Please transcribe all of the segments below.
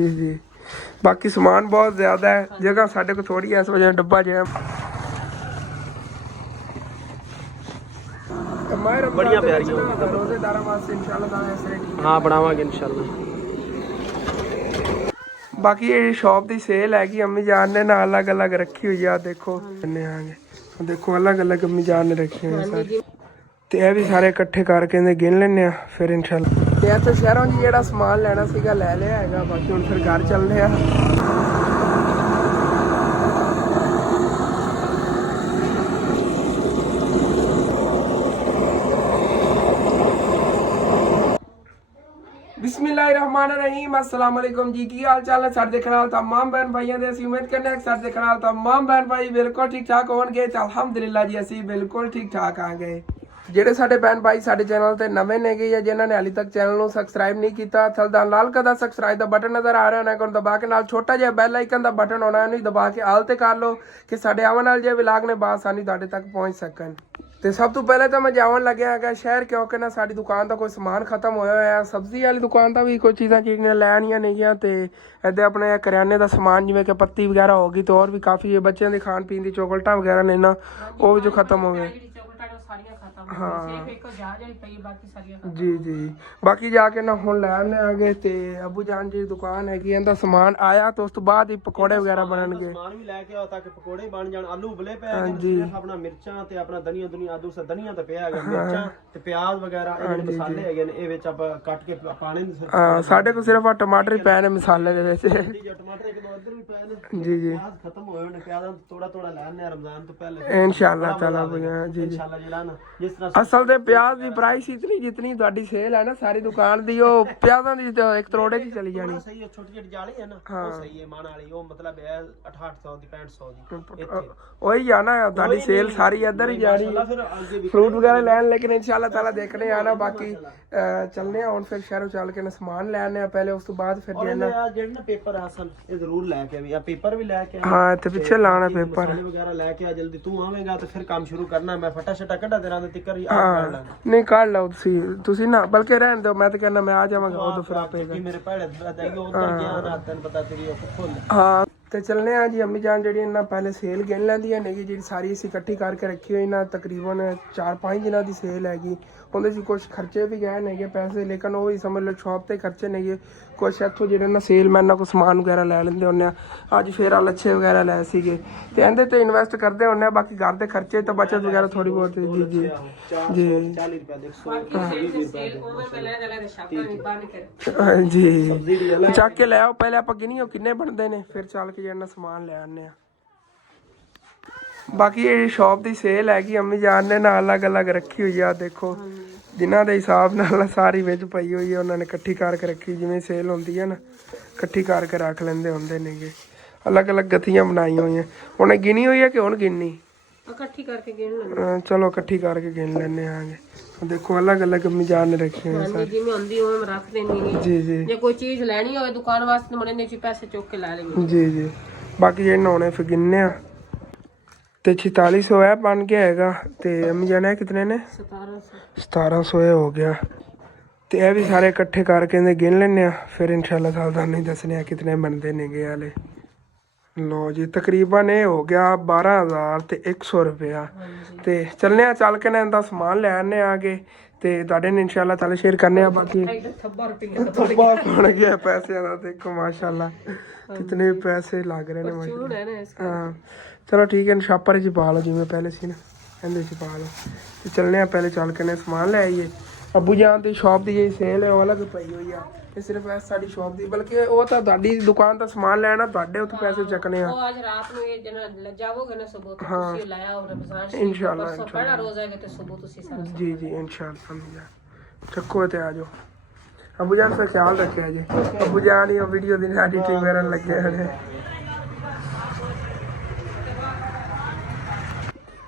जी जी बाकी सामान बहुत ज़्यादा है, जगह साढ़े को थोड़ी है, इस वजह डब्बा जो है बढ़िया प्यारी होगी। हाँ बनावांगे इंशाल्लाह। बाकी ये शॉप की सेल हैगी अम्मी जान ने ना अलग अलग रखी हुई है, देखो देखो अलग अलग अम्मी जान ने रखी हुई है सारी, ਤੇ ਇਹ ਵੀ ਸਾਰੇ ਇਕੱਠੇ ਕਰਕੇ ਨੇ ਗਿਣ ਲੈਣੇ ਆ ਫਿਰ ਇਨਸ਼ਾਅੱਲਾ। ਤੇ ਇੱਥੇ ਸ਼ਹਿਰੋਂ ਜੀ ਜਿਹੜਾ ਸਮਾਨ ਲੈਣਾ ਸੀਗਾ ਲੈ ਲਿਆ ਹੈਗਾ, ਬਾਕੀ ਹੁਣ ਫਿਰ ਘਰ ਚੱਲਦੇ ਆ। बिस्मिल्लाहिर्रहमानिर्रहीम अस्सलाम वालेकुम जी, की हाल चाल है सारे देखने वाले तमाम बहन भाइयों दे। ਅਸੀਂ उम्मीद करने हैं सारे देखने वाले तमाम बहन भाई बिल्कुल ठीक ठाक होणगे ਤੇ ਅਲਹਮਦੁਲਿਲਾ ਜੀ ਅਸੀਂ ਬਿਲਕੁਲ ਠੀਕ ਠਾਕ ਆ ਗਏ। ਜਿਹੜੇ ਸਾਡੇ ਭੈਣ ਭਾਈ ਸਾਡੇ ਚੈਨਲ ਤੇ ਨਵੇਂ ਨੇਗੇ ਜਾਂ ਜਿਨ੍ਹਾਂ ਨੇ ਹਾਲੇ ਤੱਕ ਚੈਨਲ ਨੂੰ ਸਬਸਕ੍ਰਾਈਬ ਨਹੀਂ ਕੀਤਾ, ਥੱਲੇ ਲਾਲ ਕਦਾ ਸਬਸਕ੍ਰਾਈਬ ਦਾ ਬਟਨ ਨਜ਼ਰ ਆ ਰਿਹਾ, ਉਹਨਾਂ ਨੂੰ ਦਬਾ ਕੇ ਨਾਲ ਛੋਟਾ ਜਿਹਾ ਬੈਲ ਆਈਕਨ ਦਾ ਬਟਨ ਹੋਣਾ, ਉਹਨੂੰ ਦਬਾ ਕੇ ਆਲ ਤੇ ਕਰ ਲਓ ਕਿ ਸਾਡੇ ਆਉਣ ਵਾਲੇ ਜੇ ਵਲੌਗ ਨੇ ਬਾਸਾਨੀ ਤੁਹਾਡੇ ਤੱਕ ਪਹੁੰਚ ਸਕਣ। ਤੇ ਸਭ ਤੋਂ ਪਹਿਲੇ ਤਾਂ ਮੈਂ ਜਾਵਣ ਲੱਗਿਆ ਹੈਗਾ ਸ਼ਹਿਰ, ਕਿਉਂਕਿ ਨਾ ਸਾਡੀ ਦੁਕਾਨ ਦਾ ਕੋਈ ਸਮਾਨ ਖਤਮ ਹੋਇਆ ਹੋਇਆ। ਸਬਜ਼ੀ ਵਾਲੀ ਦੁਕਾਨ ਦਾ ਵੀ ਕੋਈ ਚੀਜ਼ਾਂ ਲੈਣੀਆਂ ਨੇਗੀਆਂ, ਤੇ ਇੱਦਾਂ ਆਪਣੇ ਕਰਿਆਨੇ ਦਾ ਸਮਾਨ ਜਿਵੇਂ ਕਿ ਪੱਤੀ ਵਗੈਰਾ ਹੋ ਗਈ, ਤੇ ਹੋਰ ਵੀ ਕਾਫੀ ਬੱਚਿਆਂ ਦੇ ਖਾਣ ਪੀਣ ਦੀ ਚੋਕਲੇਟਾਂ ਵਗੈਰਾ ਨੇ ਨਾ, ਉਹ ਵੀ ਜੋ ਖਤਮ ਹੋ ਗਏ। हाँ जी जी बाकी जाके ना हुण लैने आ गए ते अबू जान जी दुकान हैगी, इहदा समान आया तो उस तो बाद ही पकौड़े वगैरह बनणगे। समान भी लेके आओ ताकि पकौड़े बन जाण। आलू उबले पे हैं जी, अपना मिर्चां ते अपना धनिया दुनिया आदू से धनिया ते पिया है, मिर्चां ते प्याज वगैरह ਇਹ ਮਸਾਲੇ ਹੈਗੇ ਨੇ, ਇਹ ਵਿੱਚ ਆਪਾਂ ਕੱਟ ਕੇ ਪਾਣੇ ਨੇ। ਹਾਂ ਸਾਡੇ ਕੋਲ ਸਿਰਫ ਟਮਾਟਰ ਹੀ ਪਏ ਨੇ ਮਸਾਲੇ ਦੇ ਵਿੱਚ। ਜੀ ਟਮਾਟਰ ਇੱਕ ਦੋ ਇੱਧਰ ਵੀ ਪਏ ਨੇ ਜੀ ਜੀ। ਪਿਆਜ਼ ਖਤਮ ਹੋਏ ਨੇ, ਪਿਆਜ਼ਾਂ ਥੋੜਾ ਥੋੜਾ ਲੈਣੇ ਆ ਰਮਜ਼ਾਨ ਤੋਂ ਪਹਿਲੇ इंशाल्लाह ताला जी जी। इंशाल्लाह ਜਿਹੜਾ ਨਾ ਜਿਸ ਤਰ੍ਹਾਂ ਅਸਲ ਤੇ ਪਿਆਜ਼ ਦੀ ਪ੍ਰਾਈਸ ਇਤਨੀ ਜਿਤਨੀ ਤੁਹਾਡੀ ਸੇਲ ਹੈ ਨਾ ਸਾਰੀ ਦੁਕਾਨ ਦੀ, ਉਹ ਪਿਆਜ਼ਾਂ ਦੀ ਇੱਕ ਕਰੋੜੇ ਦੀ ਚਲੀ ਜਾਣੀ। ਸਹੀ ਹੈ, ਛੋਟੀ ਜਿਹੀ ਜਾਲੀ ਹੈ ਨਾ ਉਹ ਸਹੀ ਹੈ ਮਾਣ ਵਾਲੀ, ਉਹ ਮਤਲਬ ਹੈ 6800 ਦੀ 6500 ਦੀ ਉਹੀ ਆ ਨਾ ਤੁਹਾਡੀ ਸੇਲ ਸਾਰੀ ਇੱਧਰ ਹੀ ਜਾਣੀ। ਫਰੂਟ ਵਗੈਰਾ ਲੈਣ ਲੇਕਿਨ ਇਨਸ਼ਾਅੱਲਾ ਤਾਲਾ ਦੇਖਣੇ ਆਣਾ। ਬਾਕੀ ਚੱਲਨੇ ਆ ਹੁਣ ਫਿਰ ਸ਼ਹਿਰੋਂ ਚੱਲ ਕੇ ਨਾ ਸਮਾਨ ਲੈਣੇ ਆ ਪਹਿਲੇ, ਉਸ ਤੋਂ ਬਾਅਦ ਫਿਰ ਜਿਹੜਾ ਨਾ ਪੇਪਰ ਹਸਨ ਇਹ ਜ਼ਰੂਰ ਲੈ ਕੇ ਆਵੀਂ, ਆ ਪੇਪਰ ਵੀ ਲੈ ਕੇ ਆ। ਹਾਂ ਤੇ ਪਿੱਛੇ ਲਾਣਾ ਪੇਪਰ ਵਗੈਰਾ ਲੈ ਕੇ ਆ ਜਲਦੀ, ਤੂੰ ਆਵੇਂਗਾ ਤੇ ਫਿਰ ਕੰਮ ਸ਼ੁਰੂ ਕਰਨਾ। ਮੈਂ ਫਟਾ ਸ਼ਟਾ ਕੱਢਾ ਤੇਰਾ ਤੇ ਤਿੱਕਰ ਹੀ ਨਹੀਂ ਕੱਢ ਲਓ ਤੁਸੀਂ ਨਾ, ਬਲਕਿ ਰਹਿਣ ਦਿਓ, ਮੈਂ ਤਾਂ ਕਹਿੰਦਾ ਮੈਂ ਆ ਜਾਵਾਂਗਾ ਉਦੋਂ ਫਿਰ ਆਪੇ ਮੇਰੇ ਭੈੜੇ ਦਾਈ ਉਧਰ ਗਿਆ ਨਾ, ਤੈਨੂੰ ਪਤਾ ਤੇਰੀ ਉਹ ਫੁੱਲ। ਹਾਂ ਤੇ ਚੱਲਨੇ ਆ ਜੀ। ਅੰਮੀ ਜਾਨ ਜਿਹੜੀ ਇਹਨਾਂ ਪਹਿਲੇ ਸੇਲ ਗਿਣ ਲੈਂਦੀਆਂ ਨੇਗੀ, ਜਿਹੜੀ ਸਾਰੀ ਅਸੀਂ ਇਕੱਠੀ ਕਰਕੇ ਰੱਖੀ ਹੋਈ ਨਾ, ਤਕਰੀਬਨ 4-5 ਦਿਨਾਂ ਦੀ ਸੇਲ ਹੈਗੀ। ਉਹਦੇ 'ਚ ਕੁਛ ਖਰਚੇ ਵੀ ਗਏ ਨੇਗੇ ਪੈਸੇ, ਲੇਕਿਨ ਉਹ ਹੀ ਸਮਝ ਲਓ ਸ਼ੌਪ ਤੇ ਖਰਚੇ ਨੇਗੇ ਕੁਛ। ਇੱਥੋਂ ਜਿਹੜੇ ਨਾ ਸੇਲ ਮੈਨਾਂ ਕੋਲ ਸਮਾਨ ਵਗੈਰਾ ਲੈ ਲੈਂਦੇ ਹੁੰਦੇ ਆ, ਅੱਜ ਫੇਰ ਆ ਲੱਛੇ ਵਗੈਰਾ ਲੈ ਸੀਗੇ ਤੇ ਇਹਦੇ ਤੇ ਇਨਵੈਸਟ ਕਰਦੇ ਹੁੰਦੇ ਆ। ਬਾਕੀ ਘਰ ਦੇ ਖਰਚੇ ਤਾਂ ਬਚਤ ਵਗੈਰਾ ਥੋੜੀ ਬਹੁਤ ਜੀ ਜੀ ਜੀ ਜੀ ਚੱਕ ਕੇ ਲੈ ਆਓ। ਪਹਿਲੇ ਆਪਾਂ ਗਿਣੀਓ ਕਿੰਨੇ ਬਣਦੇ ਨੇ, ਫਿਰ ਚੱਲ ਕੇ ਜਿਹੜਾ ਸਮਾਨ ਲੈ ਆਉਂਦੇ ਆ। ਬਾਕੀ ਇਹ ਸ਼ੌਪ ਦੀ ਸੇਲ ਹੈਗੀ ਅੰਮੀ ਜਾਨ ਨੇ ਨਾ ਅਲੱਗ ਅਲੱਗ ਰੱਖੀ ਹੋਈ ਆ, ਦੇਖੋ ਜਿਨ੍ਹਾਂ ਦੇ ਹਿਸਾਬ ਨਾਲ ਸਾਰੀ ਵਿੱਚ ਪਈ ਹੋਈ ਹੈ, ਉਹਨਾਂ ਨੇ ਇਕੱਠੀ ਕਰਕੇ ਰੱਖੀ। ਜਿਵੇਂ ਸੇਲ ਹੁੰਦੀ ਹੈ ਨਾ ਇਕੱਠੀ ਕਰਕੇ ਰੱਖ ਲੈਂਦੇ ਹੁੰਦੇ ਨੇਗੇ, ਅਲੱਗ ਅਲੱਗ ਗਥੀਆਂ ਬਣਾਈਆਂ ਹੋਈਆਂ। ਉਹਨੇ ਗਿਣੀ ਹੋਈ ਹੈ ਕਿ ਹੁਣ ਗਿਣਨੀ? ਇਕੱਠੀ ਕਰਕੇ ਗਿਣ ਲੈਂਦੇ। ਚਲੋ ਇਕੱਠੀ ਕਰਕੇ ਗਿਣ ਲੈਣੇ ਆਗੇ। ਦੇਖੋ ਅਲੱਗ ਅਲੱਗ ਅੰਮੀ ਜਾਨ ਨੇ ਰੱਖੀ ਹੋਈ ਹੈ ਜਿਵੇਂ ਹੁੰਦੀ ਉਹ ਰੱਖ ਦੇਣੀ ਹੈ ਜੀ ਜੀ। ਜੇ ਕੋਈ ਚੀਜ਼ ਲੈਣੀ ਹੋਵੇ ਦੁਕਾਨ ਵਾਸਤੇ ਮੜੇ ਨੇ ਪੈਸੇ ਚੁੱਕ ਕੇ ਲੈ ਲੈਣੇ ਜੀ ਜੀ। ਬਾਕੀ ਜਿਹੜੇ ਨਹਾਉਣੇ ਫਿਰ ਗਿਣਨੇ ਆ ਤੇ 4600 ਹੈ ਬਣ ਗਿਆ ਹੈਗਾ, ਤੇ ਅੰਮੀ ਜਾਨ ਕਿਤਨੇ ਨੇ? 1700 ਹੋ ਗਿਆ। ਤੇ ਇਹ ਵੀ ਸਾਰੇ ਇਕੱਠੇ ਕਰਕੇ ਨੇ ਗਿਣ ਲੈਣੇ ਆ, ਫਿਰ ਇਨਸ਼ਾਅੱਲਾ ਤੁਹਾਨੂੰ ਨਹੀਂ ਦੱਸਣੇ ਆ ਕਿਤਨੇ ਬਣਦੇ ਨੇਗੇ ਵਾਲੇ। ਲੋ ਜੀ ਤਕਰੀਬਨ ਇਹ ਹੋ ਗਿਆ 12000 ਤੇ 100 ਰੁਪਇਆ। ਤੇ ਚੱਲਨੇ ਆ ਚੱਲ ਕੇ ਨਾ ਇਹਦਾ ਸਮਾਨ ਲੈ ਆਨੇ ਆਗੇ ਤੇ ਤੁਹਾਡੇ ਨੇ ਇਨਸ਼ਾਅੱਲਾ ਤਾਲਾ ਸ਼ੇਅਰ ਕਰਨੇ ਆ। ਬਾਕੀ ਥੱਬਾ ਬਣ ਗਿਆ ਪੈਸਿਆਂ ਦਾ, ਦੇਖੋ ਮਾਸ਼ਾਅੱਲਾ ਕਿਤਨੇ ਪੈਸੇ ਲੱਗ ਰਹੇ ਨੇ। ਹਾਂ ਚਲੋ ਠੀਕ ਹੈ, ਸ਼ਾਪਰ 'ਚ ਪਾ ਲਓ ਜਿਵੇਂ ਪਹਿਲੇ ਸੀ ਨਾ, ਇਹਦੇ 'ਚ ਪਾ ਲਓ। ਤੇ ਚੱਲਨੇ ਆ ਪਹਿਲੇ ਚੱਲ ਕੇ ਨਾ ਸਮਾਨ ਲੈ ਆਈਏ। ਅੱਬੂ ਜਾਨ ਦੀ ਸ਼ੌਪ ਦੀ ਜਿਹੜੀ ਸੇਲ ਹੈ ਉਹ ਅਲੱਗ ਪਈ ਹੋਈ ਆ, ਇਹ ਸਿਰਫ ਐ ਸਾਡੀ ਸ਼ੌਪ ਦੀ, ਬਲਕਿ ਉਹ ਤਾਂ ਤੁਹਾਡੀ ਦੁਕਾਨ ਦਾ ਸਮਾਨ ਲੈਣਾ, ਤੁਹਾਡੇ ਉੱਥੇ ਪੈਸੇ ਚੱਕਣੇ ਆ। ਉਹ ਅੱਜ ਰਾਤ ਨੂੰ ਇਹ ਜਨਾ ਜਾਵੋਗੇ ਨਾ ਸਵੇਰ ਤੁਸੀਂ ਲਾਇਆ ਉਹ ਰਮਜ਼ਾਨ ਸ਼ਰੀਫ ਇਨਸ਼ਾਅੱਲਾ ਪਹਿਲਾ ਰੋਜ਼ਾ ਹੈ ਤੇ ਸਵੇਰ ਤੁਸੀਂ ਸਾਰਾ ਜੀ ਜੀ ਇਨਸ਼ਾਅੱਲਾ ਚੱਕੋ ਤੇ ਆ ਜਾਓ। ਅੱਬੂ ਜਾਨ ਦਾ ਖਿਆਲ ਰੱਖਿਆ ਜੀ, ਅੱਬੂ ਜਾਨ ਹੀ ਵੀਡੀਓ ਦੀ ਐਡੀਟਿੰਗ ਕਰਨ ਲੱਗੇ ਹਨ।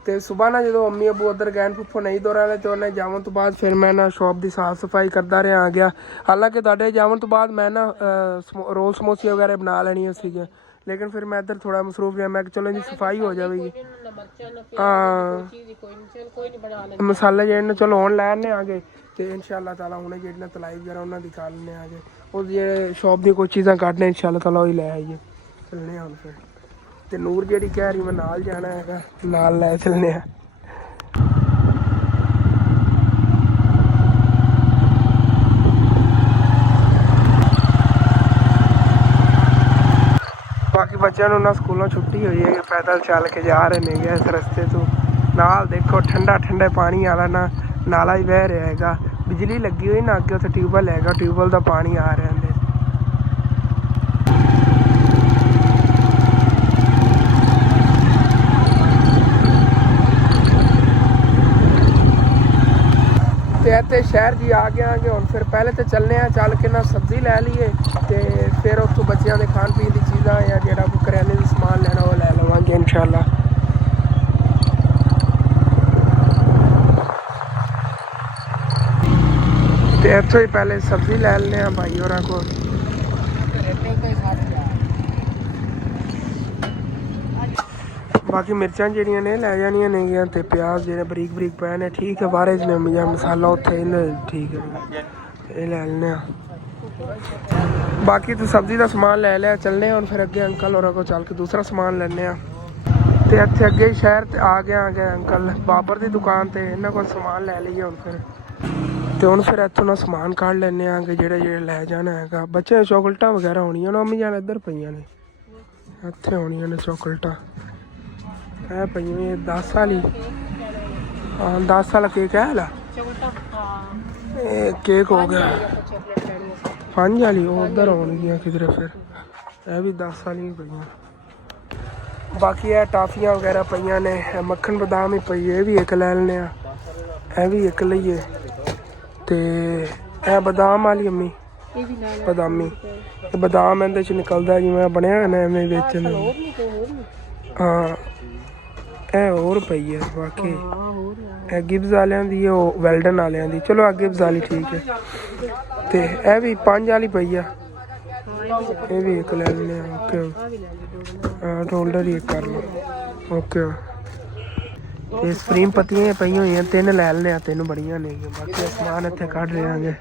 ਤੇ ਸੁਬਾਹ ਨਾ ਜਦੋਂ ਅੰਮੀ ਅਬੂ ਉਧਰ ਗਏ ਫੁੱਫੋ ਨਹੀਂ ਦੋਰਾ ਲੈ, ਤੇ ਉਹਨੇ ਜਾਵਣ ਤੋਂ ਬਾਅਦ ਫਿਰ ਮੈਂ ਨਾ ਸ਼ੌਪ ਦੀ ਸਾਫ਼ ਸਫਾਈ ਕਰਦਾ ਰਿਹਾ ਆ ਗਿਆ। ਹਾਲਾਂਕਿ ਤੁਹਾਡੇ ਜਾਵਣ ਤੋਂ ਬਾਅਦ ਮੈਂ ਨਾ ਰੋਲ ਸਮੋਸੇ ਵਗੈਰਾ ਬਣਾ ਲੈਣੀਆਂ ਸੀਗੀਆਂ, ਲੇਕਿਨ ਫਿਰ ਮੈਂ ਇੱਧਰ ਥੋੜਾ ਮਸਰੂਫ ਰਿਹਾ। ਮੈਂ ਚਲੋ ਜੀ ਸਫਾਈ ਹੋ ਜਾਵੇਗੀ। ਹਾਂ ਮਸਾਲੇ ਜਿਹੜੇ ਨੇ ਚਲੋ ਹੁਣ ਲੈਣੇ ਆ ਗਏ, ਤੇ ਤੇ ਇਨਸ਼ਾਅੱਲਾ ਤਾਲਾ ਹੁਣੇ ਜਿਹੜੀਆਂ ਤਲਾਈ ਵਗੈਰਾ ਉਹਨਾਂ ਦੀ ਕਰ ਲੈਣੇ ਆਗੇ ਉਹ ਜਿਹੜੇ ਸ਼ੌਪ ਦੀ ਕੋਈ ਚੀਜ਼ਾਂ ਕੱਢਣੇ ਇਨਸ਼ਾਅੱਲਾ ਤਾਲਾ ਉਹ ਹੀ ਲੈ ਆਈਏ ਚੱਲਣੇ ਹੁਣ ਫਿਰ ਤੇ ਨੂਰ ਜਿਹੜੀ ਕਹਿ ਰਹੀ ਮੈਂ ਨਾਲ ਜਾਣਾ ਹੈਗਾ ਨਾਲ ਲੈ ਚੱਲਣੇ ਆ ਬਾਕੀ ਬੱਚਿਆਂ ਨੂੰ ਨਾ ਸਕੂਲੋਂ ਛੁੱਟੀ ਹੋਈ ਹੈ ਪੈਦਲ ਚੱਲ ਕੇ ਜਾ ਰਹੇ ਨੇਗੇ ਇਸ ਰਸਤੇ ਤੋਂ ਨਾਲ ਦੇਖੋ ਠੰਡਾ ਠੰਡਾ ਪਾਣੀ ਵਾਲਾ ਨਾ ਨਾਲਾ ਹੀ ਵਹਿ ਰਿਹਾ ਹੈਗਾ ਬਿਜਲੀ ਲੱਗੀ ਹੋਈ ਨਾ ਅੱਗੇ ਉੱਥੇ ਟਿਊਬਵੈੱਲ ਹੈਗਾ ਟਿਊਬਵੈੱਲ ਦਾ ਪਾਣੀ ਆ ਰਿਹਾ ਇਹਦੇ ਤੇ ਇੱਥੇ ਸ਼ਹਿਰ ਜੀ ਆ ਗਏ ਆਂਗੇ ਹੁਣ ਫਿਰ ਪਹਿਲੇ ਤੇ ਚੱਲਨੇ ਆ ਚੱਲ ਕੇ ਨਾ ਸਬਜ਼ੀ ਲੈ ਲਈਏ ਤੇ ਫਿਰ ਉੱਥੋਂ ਬੱਚਿਆਂ ਦੇ ਖਾਣ ਪੀਣ ਦੀ ਚੀਜ਼ਾਂ ਜਾਂ ਜਿਹੜਾ ਕੋਈ ਕਰਿਆਨੇ ਦੀ ਸਮਾਨ ਲੈਣਾ ਉਹ ਲੈ ਲਵਾਂਗੇ ਇਨਸ਼ਾਅੱਲਾ ਤੇ ਇੱਥੋਂ ਹੀ ਪਹਿਲੇ ਸਬਜ਼ੀ ਲੈ ਲੈਂਦੇ ਆ ਭਾਈ ਹੋਰਾਂ ਕੋਲ ਬਾਕੀ ਮਿਰਚਾਂ ਜਿਹੜੀਆਂ ਨੇ ਲੈ ਜਾਣੀਆਂ ਨੇਗੀਆਂ ਤੇ ਪਿਆਜ਼ ਜਿਹੜੇ ਬਰੀਕ ਬਰੀਕ ਪਏ ਨੇ ਠੀਕ ਹੈ ਬਾਰੇ ਚ ਨੇ ਜਾਂ ਮਸਾਲਾ ਉੱਥੇ ਇਹਨੇ ਠੀਕ ਹੈ ਇਹ ਲੈ ਲੈਂਦੇ ਆ ਬਾਕੀ ਤਾਂ ਸਬਜ਼ੀ ਦਾ ਸਮਾਨ ਲੈ ਲਿਆ ਚੱਲਨੇ ਹੁਣ ਫਿਰ ਅੱਗੇ ਅੰਕਲ ਹੋਰਾਂ ਕੋਲ ਚੱਲ ਕੇ ਦੂਸਰਾ ਸਮਾਨ ਲੈਣੇ ਆ ਤੇ ਇੱਥੇ ਅੱਗੇ ਹੀ ਸ਼ਹਿਰ ਤੇ ਆ ਗਏ ਅੰਕਲ ਬਾਬਰ ਦੀ ਦੁਕਾਨ ਤੇ ਇਹਨਾਂ ਕੋਲ ਸਮਾਨ ਲੈ ਲਈਏ ਹੁਣ ਫਿਰ ਤੇ ਹੁਣ ਫਿਰ ਇੱਥੋਂ ਨਾ ਸਮਾਨ ਕੱਢ ਲੈਣੇ ਆਂਗੇ ਜਿਹੜੇ ਲੈ ਜਾਣਾ ਹੈਗਾ ਬੱਚੇ ਚੋਕਲੇਟਾਂ ਵਗੈਰਾ ਹੋਣੀਆਂ ਨੇ ਅੰਮੀ ਜਾਨ ਇੱਧਰ ਪਈਆਂ ਨੇ ਇੱਥੇ ਹੋਣੀਆਂ ਨੇ ਚੋਕਲੇਟਾਂ ਇਹ ਪਈਆਂ 10 ਵਾਲੀ ਹਾਂ 10 ਵਾਲਾ ਕੇਕ ਹੈ ਲਾ ਇਹ ਕੇਕ ਹੋ ਗਿਆ 5 ਵਾਲੀ ਉਹ ਉੱਧਰ ਹੋਣਗੀਆਂ ਕਿਧਰੇ ਫਿਰ ਇਹ ਵੀ 10 ਵਾਲੀ ਪਈਆਂ ਬਾਕੀ ਇਹ ਟਾਫੀਆਂ ਵਗੈਰਾ ਪਈਆਂ ਨੇ ਮੱਖਣ ਬਦਾਮ ਹੀ ਪਈ ਇਹ ਵੀ ਇੱਕ ਲੈ ਲੈਣੇ ਆ ਇਹ ਵੀ ਇੱਕ ਲਈਏ ਤੇ ਇਹ ਬਦਾਮ ਵਾਲੀ ਅੰਮੀ ਬਦਾਮੀ ਤੇ ਬਦਾਮ ਇਹਦੇ ਚ ਨਿਕਲਦਾ ਜਿਵੇਂ ਬਣਿਆ ਨਾ ਐਵੇਂ ਵੇਚਣ ਹਾਂ ਇਹ ਹੋਰ ਪਈ ਹੈ ਬਾਕੀ ਇਹ ਗਿਬਸ ਵਾਲਿਆਂ ਦੀ ਉਹ ਵੈਲਡਨ ਵਾਲਿਆਂ ਦੀ ਚਲੋ ਅੱਗੇ ਗਿਬਸ ਵਾਲੀ ਠੀਕ ਹੈ ਤੇ ਇਹ ਵੀ 5 ਵਾਲੀ ਪਈ ਆ ਇਹ ਵੀ ਇੱਕ ਲੈ ਲੈਣੇ ਆ ਓਕੇ ਹਾਂ ਹੋਲਡਰ ਹੀ ਇੱਕ ਕਰ ਲਓ ਓਕੇ ਇਹ ਸਪਰੀਮ ਪੱਤੀਆਂ ਪਈਆਂ ਹੋਈਆਂ 3 ਲੈ ਲੈਣੇ ਆ 3 ਬੜੀਆਂ ਨੇ ਬਾਕੀ ਸਮਾਨ ਇੱਥੇ ਕੱਢ ਰਹੇ